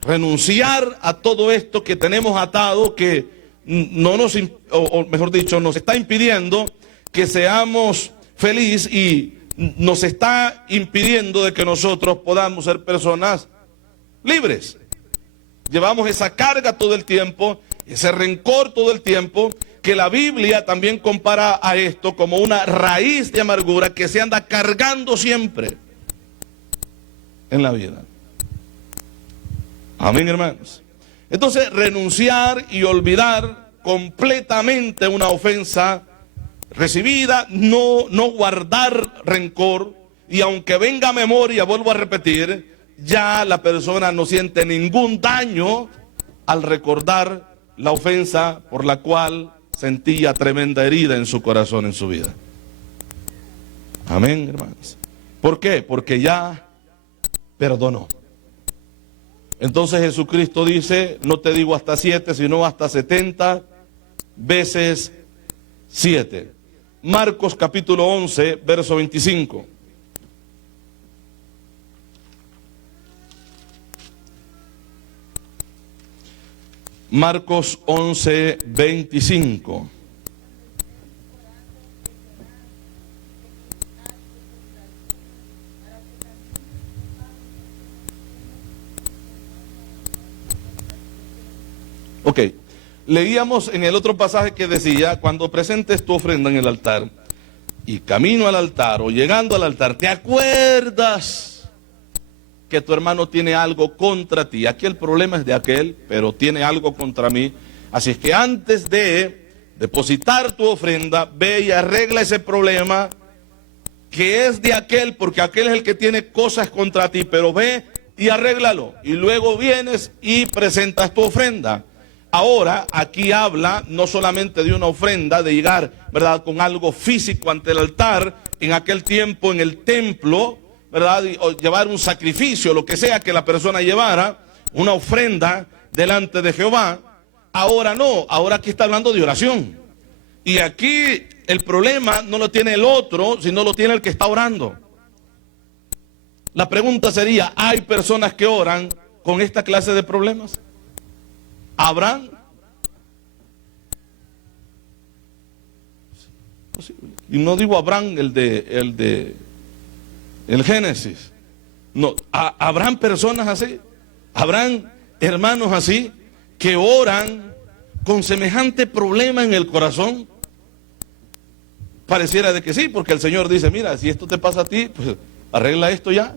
Renunciar a todo esto que tenemos atado, que no nos, o mejor dicho, nos está impidiendo que seamos felices y nos está impidiendo de que nosotros podamos ser personas libres. Llevamos esa carga todo el tiempo, ese rencor todo el tiempo, que la Biblia también compara a esto como una raíz de amargura que se anda cargando siempre en la vida. Amén, hermanos. Entonces, renunciar y olvidar completamente una ofensa recibida, no guardar rencor, y aunque venga a memoria, vuelvo a repetir, ya la persona no siente ningún daño al recordar la ofensa por la cual sentía tremenda herida en su corazón, en su vida. Amén, hermanos. ¿Por qué? Porque ya perdonó. Entonces Jesucristo dice, no te digo hasta 7, sino hasta 70 veces 7. Marcos capítulo 11, verso 25. Marcos 11, 25. Ok, leíamos en el otro pasaje que decía, cuando presentes tu ofrenda en el altar, y camino al altar o llegando al altar, te acuerdas que tu hermano tiene algo contra ti. Aquí el problema es de aquel, pero tiene algo contra mí. Así es que antes de depositar tu ofrenda, ve y arregla ese problema que es de aquel, porque aquel es el que tiene cosas contra ti, pero ve y arréglalo. Y luego vienes y presentas tu ofrenda. Ahora, aquí habla no solamente de una ofrenda, de llegar, ¿verdad?, con algo físico ante el altar. En aquel tiempo, en el templo, ¿verdad?, o llevar un sacrificio, lo que sea que la persona llevara, una ofrenda delante de Jehová. Ahora no, ahora aquí está hablando de oración. Y aquí el problema no lo tiene el otro, sino lo tiene el que está orando. La pregunta sería, ¿hay personas que oran con esta clase de problemas? ¿Habrán? Y no digo Abraham el de el Génesis. No, ¿habrán personas así? ¿Habrán hermanos así que oran con semejante problema en el corazón? Pareciera de que sí, porque el Señor dice, mira, si esto te pasa a ti, pues arregla esto ya,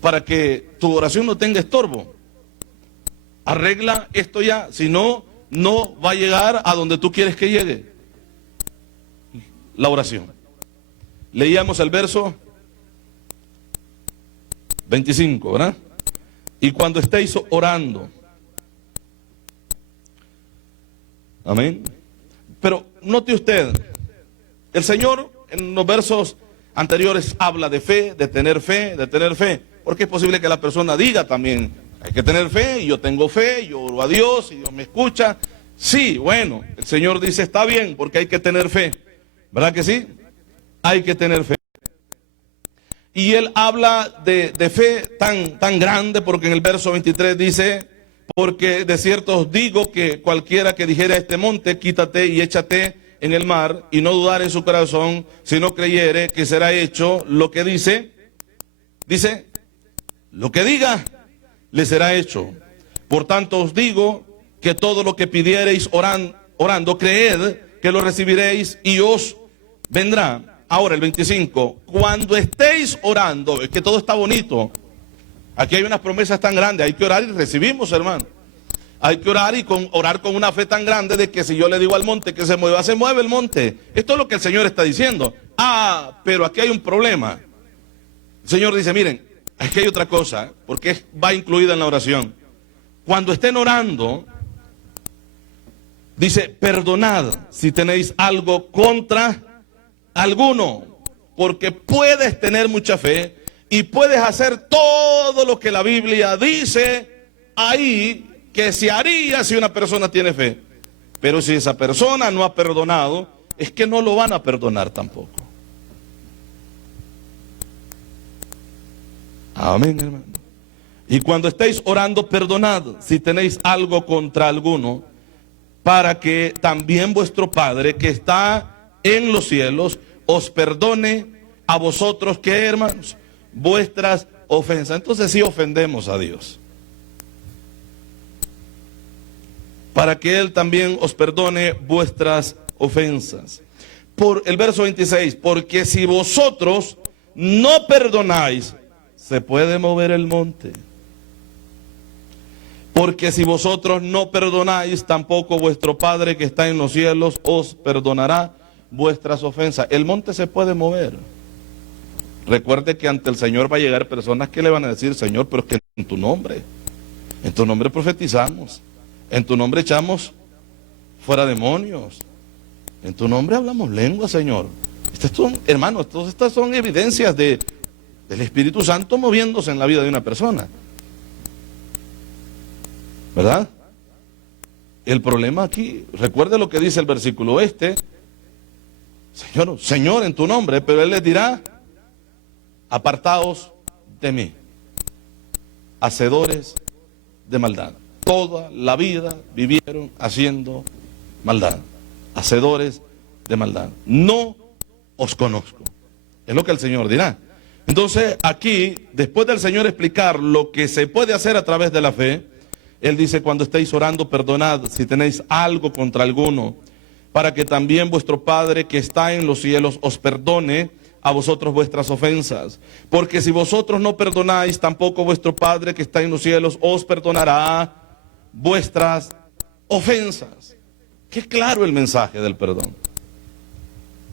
para que tu oración no tenga estorbo. Arregla esto ya, si no, no va a llegar a donde tú quieres que llegue la oración. Leíamos el verso 25, ¿verdad? Y cuando estéis orando, amén. Pero note usted, el Señor en los versos anteriores habla de fe, de tener fe, porque es posible que la persona diga también, hay que tener fe, y yo tengo fe, yo oro a Dios, y Dios me escucha. Sí, bueno, el Señor dice, está bien, porque hay que tener fe. ¿Verdad que sí? Hay que tener fe. Y Él habla de fe tan grande, porque en el verso 23 dice, porque de cierto os digo que cualquiera que dijera a este monte, quítate y échate en el mar, y no dudar en su corazón, si no creyere que será hecho lo que dice, lo que diga, le será hecho. Por tanto os digo que todo lo que pidiereis orando, creed que lo recibiréis y os vendrá. Ahora el 25, cuando estéis orando, es que todo está bonito. Aquí hay unas promesas tan grandes, hay que orar y recibimos, hermano. Hay que orar y orar con una fe tan grande de que si yo le digo al monte que se mueve el monte. Esto es lo que el Señor está diciendo. Pero aquí hay un problema. El Señor dice, miren, aquí hay otra cosa, porque va incluida en la oración. Cuando estén orando, dice, perdonad si tenéis algo contra alguno, porque puedes tener mucha fe y puedes hacer todo lo que la Biblia dice ahí que se haría si una persona tiene fe. Pero si esa persona no ha perdonado, es que no lo van a perdonar tampoco. Amén, hermano. Y cuando estéis orando, perdonad si tenéis algo contra alguno, para que también vuestro Padre que está en los cielos os perdone a vosotros, ¿qué, hermanos? Vuestras ofensas. Entonces sí ofendemos a Dios, para que Él también os perdone vuestras ofensas. Por el verso 26, porque si vosotros no perdonáis, se puede mover el monte. Porque si vosotros no perdonáis, tampoco vuestro Padre que está en los cielos os perdonará vuestras ofensas. El monte se puede mover. Recuerde que ante el Señor va a llegar personas que le van a decir: Señor, pero es que en tu nombre profetizamos, en tu nombre echamos fuera demonios, en tu nombre hablamos lengua, Señor. Hermanos, estas son evidencias del Espíritu Santo moviéndose en la vida de una persona, ¿verdad? El problema aquí, recuerde lo que dice el versículo Señor, Señor, en tu nombre, pero Él les dirá: apartaos de mí, hacedores de maldad. Toda la vida vivieron haciendo maldad, hacedores de maldad. No os conozco, es lo que el Señor dirá. Entonces aquí, después del Señor explicar lo que se puede hacer a través de la fe, Él dice: cuando estéis orando, perdonad si tenéis algo contra alguno, para que también vuestro Padre que está en los cielos os perdone a vosotros vuestras ofensas. Porque si vosotros no perdonáis, tampoco vuestro Padre que está en los cielos os perdonará vuestras ofensas. Qué claro el mensaje del perdón.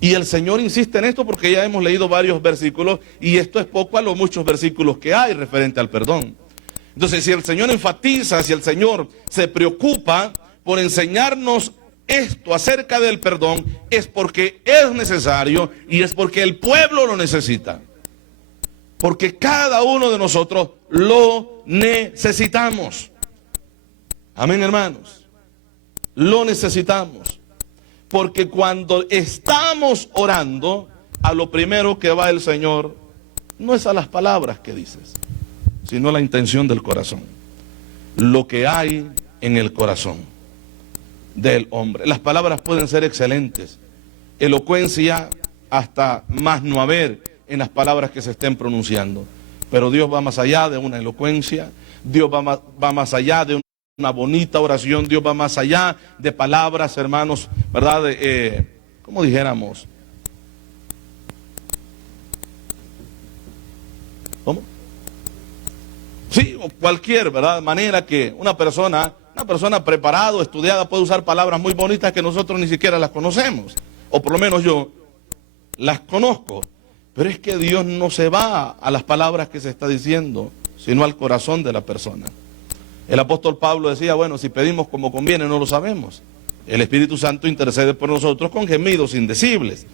Y el Señor insiste en esto porque ya hemos leído varios versículos, y esto es poco a los muchos versículos que hay referente al perdón. Entonces, si el Señor enfatiza, si el Señor se preocupa por enseñarnos esto acerca del perdón, es porque es necesario y es porque el pueblo lo necesita. Porque cada uno de nosotros lo necesitamos. Amén, hermanos. Lo necesitamos. Porque cuando estamos orando, a lo primero que va el Señor no es a las palabras que dices, sino a la intención del corazón. Lo que hay en el corazón del hombre. Las palabras pueden ser excelentes, elocuencia hasta más no haber en las palabras que se estén pronunciando, pero Dios va más allá de una elocuencia, Dios va más allá de una bonita oración, Dios va más allá de palabras, hermanos, ¿verdad? ¿Cómo dijéramos? ¿Cómo? Sí, o cualquier, ¿verdad? Manera que una persona preparada, estudiada, puede usar palabras muy bonitas que nosotros ni siquiera las conocemos, o por lo menos yo las conozco, pero es que Dios no se va a las palabras que se está diciendo, sino al corazón de la persona. El apóstol Pablo decía: bueno, si pedimos como conviene no lo sabemos. El Espíritu Santo intercede por nosotros con gemidos indecibles.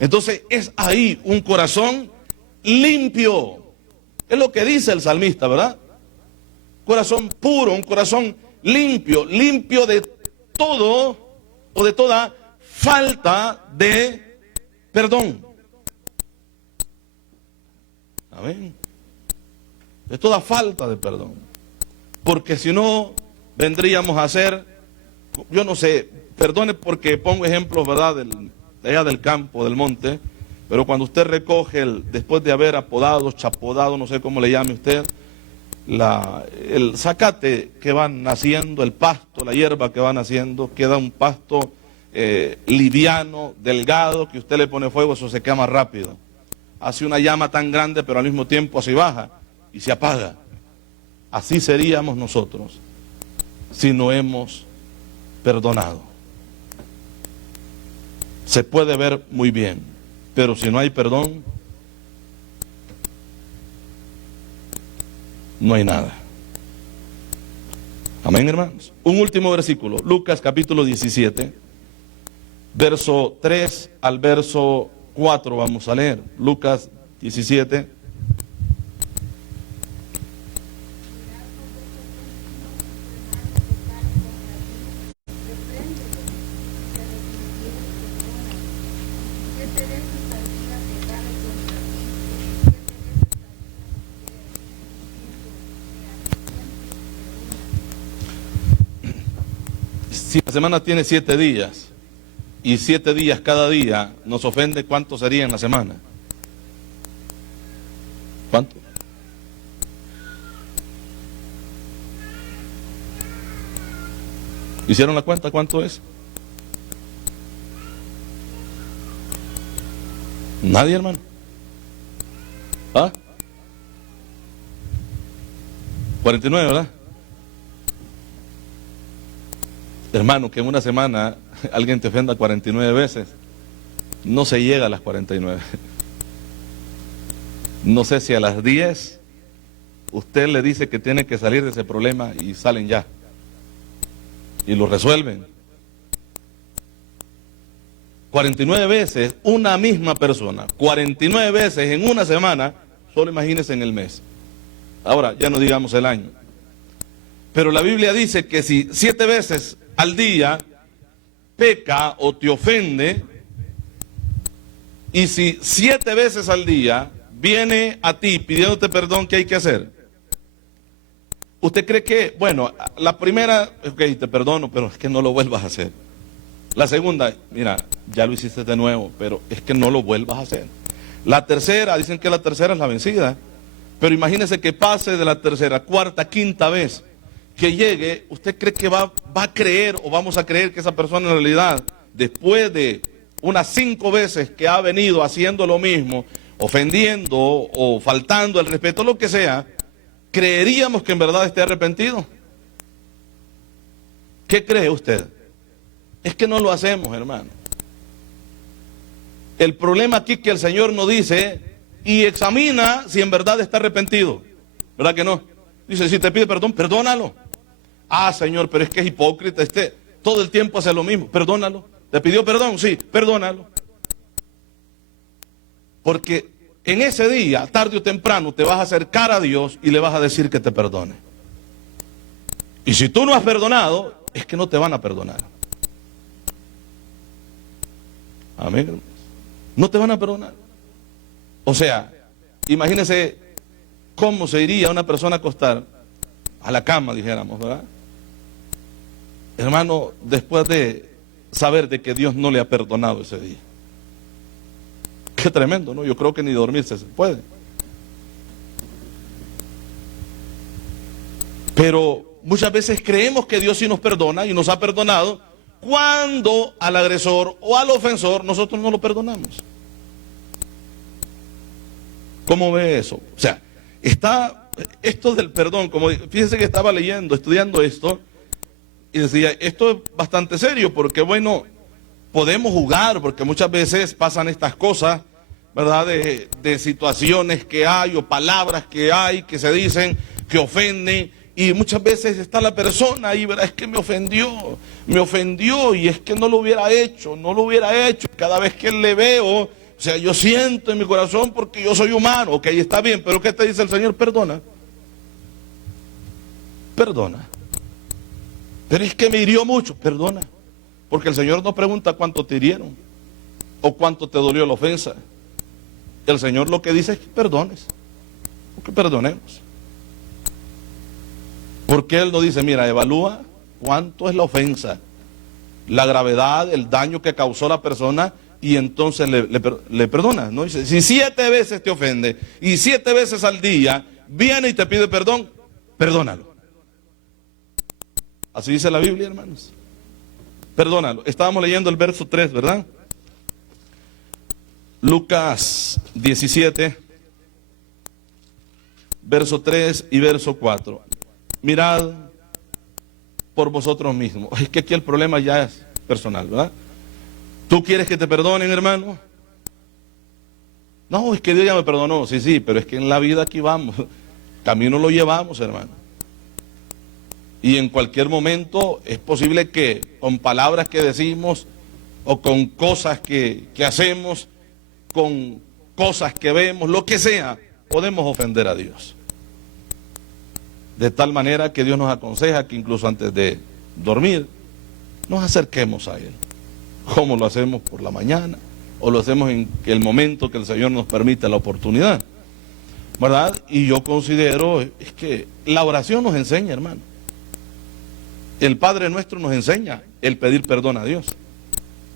Entonces es ahí un corazón limpio, es lo que dice el salmista, ¿verdad? Corazón puro, un corazón limpio, limpio de todo o de toda falta de perdón. Amén. De toda falta de perdón. Porque si no, vendríamos a ser, yo no sé, perdone porque pongo ejemplos, ¿verdad? De allá del campo, del monte, pero cuando usted recoge, después de haber apodado, chapodado, no sé cómo le llame usted, el zacate que van naciendo, el pasto, la hierba que va naciendo, queda un pasto liviano, delgado, que usted le pone fuego, eso se quema rápido. Hace una llama tan grande, pero al mismo tiempo así baja y se apaga. Así seríamos nosotros si no hemos perdonado. Se puede ver muy bien, pero si no hay perdón, no hay nada. Amén, hermanos. Un último versículo, Lucas capítulo 17, verso 3 al verso 4 vamos a leer. Lucas 17. Si la semana tiene 7 días y 7 días cada día nos ofende, ¿cuánto sería en la semana? ¿Cuánto? ¿Hicieron la cuenta? ¿Cuánto es? Nadie, hermano. ¿Ah? 49, ¿verdad? Hermano, que en una semana alguien te ofenda 49 veces, no se llega a las 49. No sé si a las 10 usted le dice que tiene que salir de ese problema y salen ya. Y lo resuelven. 49 veces una misma persona, 49 veces en una semana, solo imagínense en el mes. Ahora, ya no digamos el año. Pero la Biblia dice que si 7 veces al día peca o te ofende, y si 7 veces al día viene a ti pidiéndote perdón, ¿qué hay que hacer? ¿Usted cree que, bueno, la primera, ok, te perdono, pero es que no lo vuelvas a hacer? La segunda, mira, ya lo hiciste de nuevo, pero es que no lo vuelvas a hacer. La tercera, dicen que la tercera es la vencida, pero imagínese que pase de la tercera, cuarta, quinta vez que llegue, ¿usted cree que va a creer o vamos a creer que esa persona en realidad, después de unas 5 veces que ha venido haciendo lo mismo, ofendiendo o faltando el respeto, lo que sea, creeríamos que en verdad esté arrepentido? ¿Qué cree usted? Es que no lo hacemos, hermano. El problema aquí es que el Señor nos dice y examina si en verdad está arrepentido. ¿Verdad que no? Dice, si te pide perdón, perdónalo. Ah, Señor, pero es que es hipócrita, todo el tiempo hace lo mismo. Perdónalo. ¿Te pidió perdón? Sí, perdónalo. Porque en ese día, tarde o temprano, te vas a acercar a Dios y le vas a decir que te perdone. Y si tú no has perdonado, es que no te van a perdonar. Amén. No te van a perdonar. O sea, imagínense cómo se iría una persona a acostar a la cama, dijéramos, ¿verdad? Hermano, después de saber de que Dios no le ha perdonado ese día. Qué tremendo, ¿no? Yo creo que ni dormirse se puede. Pero muchas veces creemos que Dios sí nos perdona y nos ha perdonado, cuando al agresor o al ofensor nosotros no lo perdonamos. ¿Cómo ve eso? O sea, está esto del perdón, como fíjense que estaba leyendo, estudiando esto, y decía, esto es bastante serio, porque bueno, podemos jugar, porque muchas veces pasan estas cosas, ¿verdad? De situaciones que hay, o palabras que hay, que se dicen, que ofenden, y muchas veces está la persona ahí, ¿verdad? Es que me ofendió, y es que no lo hubiera hecho. Cada vez que le veo, o sea, yo siento en mi corazón porque yo soy humano. Ok, está bien, pero ¿qué te dice el Señor? Perdona. Perdona. Pero es que me hirió mucho. Perdona. Porque el Señor no pregunta cuánto te hirieron o cuánto te dolió la ofensa. El Señor lo que dice es que perdones, o que perdonemos. Porque Él no dice, mira, evalúa cuánto es la ofensa, la gravedad, el daño que causó la persona, y entonces le perdona. No dice, si 7 veces te ofende y 7 veces al día viene y te pide perdón, perdónalo. Así dice la Biblia, hermanos. Perdónalo. Estábamos leyendo el verso 3, ¿verdad? Lucas 17, verso 3 y verso 4. Mirad por vosotros mismos. Es que aquí el problema ya es personal, ¿verdad? ¿Tú quieres que te perdonen, hermano? No, es que Dios ya me perdonó. Sí, pero es que en la vida aquí vamos. Camino lo llevamos, hermano. Y en cualquier momento es posible que con palabras que decimos, o con cosas que hacemos, con cosas que vemos, lo que sea, podemos ofender a Dios. De tal manera que Dios nos aconseja que incluso antes de dormir, nos acerquemos a Él. ¿Cómo lo hacemos? Por la mañana, o lo hacemos en el momento que el Señor nos permite la oportunidad, ¿verdad? Y yo considero, es que la oración nos enseña, hermano. El Padre Nuestro nos enseña el pedir perdón a Dios,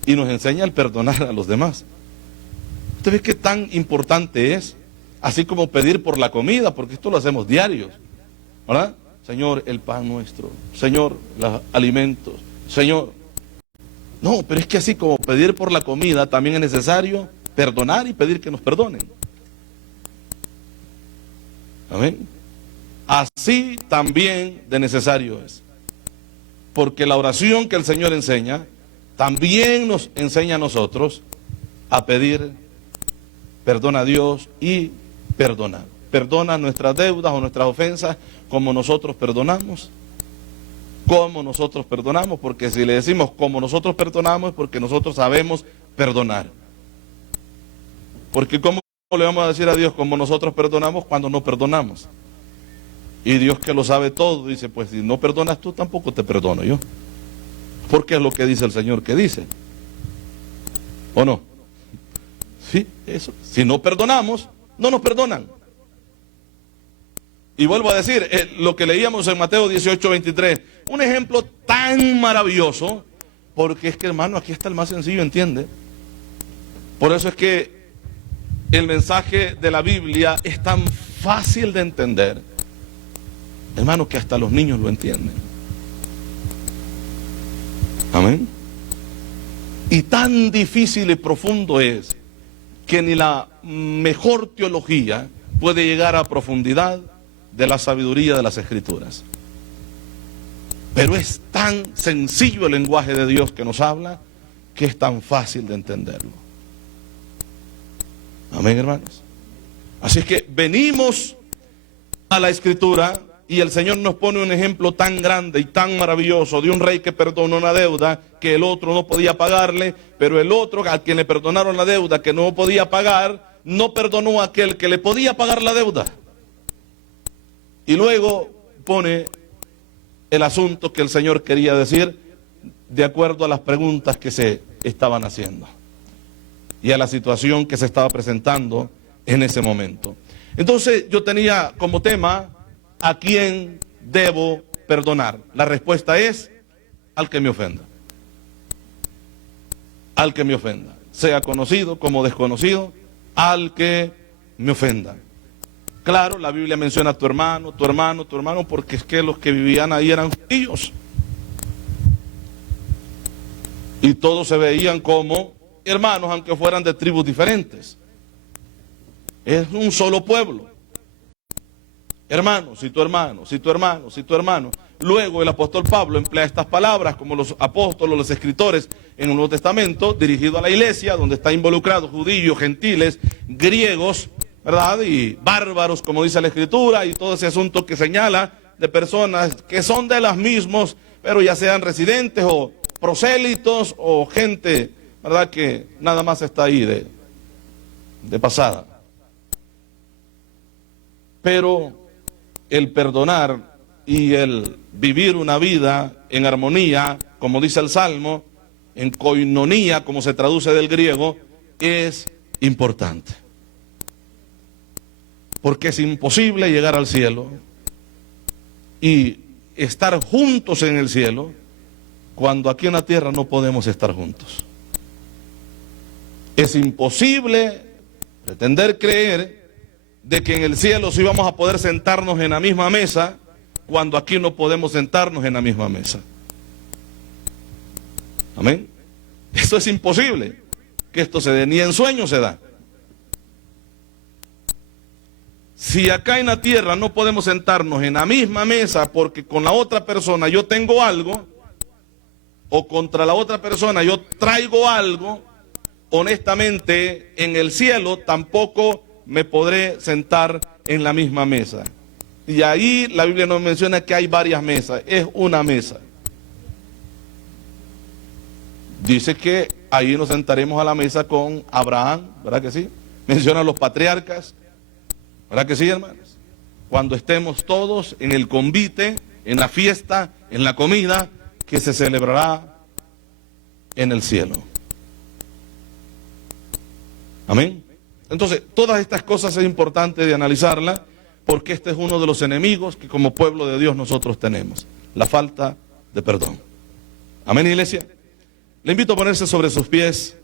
y nos enseña el perdonar a los demás. ¿Usted ve qué tan importante es? Así como pedir por la comida, porque esto lo hacemos diarios, ¿verdad? Señor, el pan nuestro, Señor, los alimentos, Señor. No, pero es que así como pedir por la comida, también es necesario perdonar y pedir que nos perdonen. Amén. Así también de necesario es Porque la oración que el Señor enseña, también nos enseña a nosotros a pedir perdón a Dios y perdonar. Perdona nuestras deudas o nuestras ofensas como nosotros perdonamos. Como nosotros perdonamos, porque si le decimos como nosotros perdonamos es porque nosotros sabemos perdonar. Porque ¿cómo le vamos a decir a Dios como nosotros perdonamos cuando no perdonamos? Y Dios, que lo sabe todo, dice, pues si no perdonas tú, tampoco te perdono yo. Porque es lo que dice el Señor que dice. ¿O no? Sí, eso. Si no perdonamos, no nos perdonan. Y vuelvo a decir, lo que leíamos en Mateo 18:23, un ejemplo tan maravilloso, porque es que, hermano, aquí está el más sencillo, ¿entiende? Por eso es que el mensaje de la Biblia es tan fácil de entender, hermano, que hasta los niños lo entienden. Amén. Y tan difícil y profundo es que ni la mejor teología puede llegar a profundidad de la sabiduría de las Escrituras. Pero es tan sencillo el lenguaje de Dios que nos habla, que es tan fácil de entenderlo. Amén, hermanos. Así es que venimos a la Escritura y el Señor nos pone un ejemplo tan grande y tan maravilloso de un rey que perdonó una deuda que el otro no podía pagarle, pero el otro, al quien le perdonaron la deuda que no podía pagar, no perdonó a aquel que le podía pagar la deuda. Y luego pone el asunto que el Señor quería decir de acuerdo a las preguntas que se estaban haciendo y a la situación que se estaba presentando en ese momento. Entonces yo tenía como tema: ¿a quién debo perdonar? La respuesta es: al que me ofenda. Al que me ofenda, sea conocido como desconocido, al que me ofenda. Claro, la Biblia menciona a tu hermano, tu hermano, tu hermano, porque es que los que vivían ahí eran judíos. Y todos se veían como hermanos, aunque fueran de tribus diferentes. Es un solo pueblo. Hermano, si tu hermano, si tu hermano, si tu hermano. Luego el apóstol Pablo emplea estas palabras como los apóstoles, los escritores en el Nuevo Testamento, dirigido a la iglesia, donde están involucrados judíos, gentiles, griegos, ¿verdad? Y bárbaros, como dice la Escritura, y todo ese asunto que señala de personas que son de las mismas, pero ya sean residentes o prosélitos o gente, ¿verdad?, que nada más está ahí de pasada. Pero el perdonar y el vivir una vida en armonía, como dice el Salmo, en koinonía, como se traduce del griego, es importante. Porque es imposible llegar al cielo y estar juntos en el cielo cuando aquí en la tierra no podemos estar juntos. Es imposible pretender creer de que en el cielo sí vamos a poder sentarnos en la misma mesa cuando aquí no podemos sentarnos en la misma mesa. Amén. Eso es imposible que esto se dé, ni en sueños se da. Si acá en la tierra no podemos sentarnos en la misma mesa porque con la otra persona yo tengo algo, o contra la otra persona yo traigo algo, honestamente en el cielo tampoco me podré sentar en la misma mesa. Y ahí la Biblia nos menciona que hay varias mesas, es una mesa. Dice que ahí nos sentaremos a la mesa con Abraham, ¿verdad que sí? Menciona a los patriarcas, ¿verdad que sí, hermanos? Cuando estemos todos en el convite, en la fiesta, en la comida que se celebrará en el cielo. Amén. Entonces, todas estas cosas es importante de analizarlas, porque este es uno de los enemigos que como pueblo de Dios nosotros tenemos: la falta de perdón. Amén, iglesia. Le invito a ponerse sobre sus pies.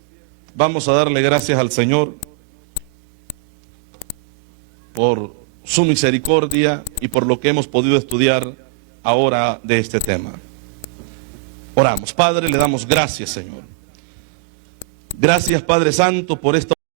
Vamos a darle gracias al Señor por su misericordia y por lo que hemos podido estudiar ahora de este tema. Oramos. Padre, le damos gracias, Señor. Gracias, Padre Santo, por esta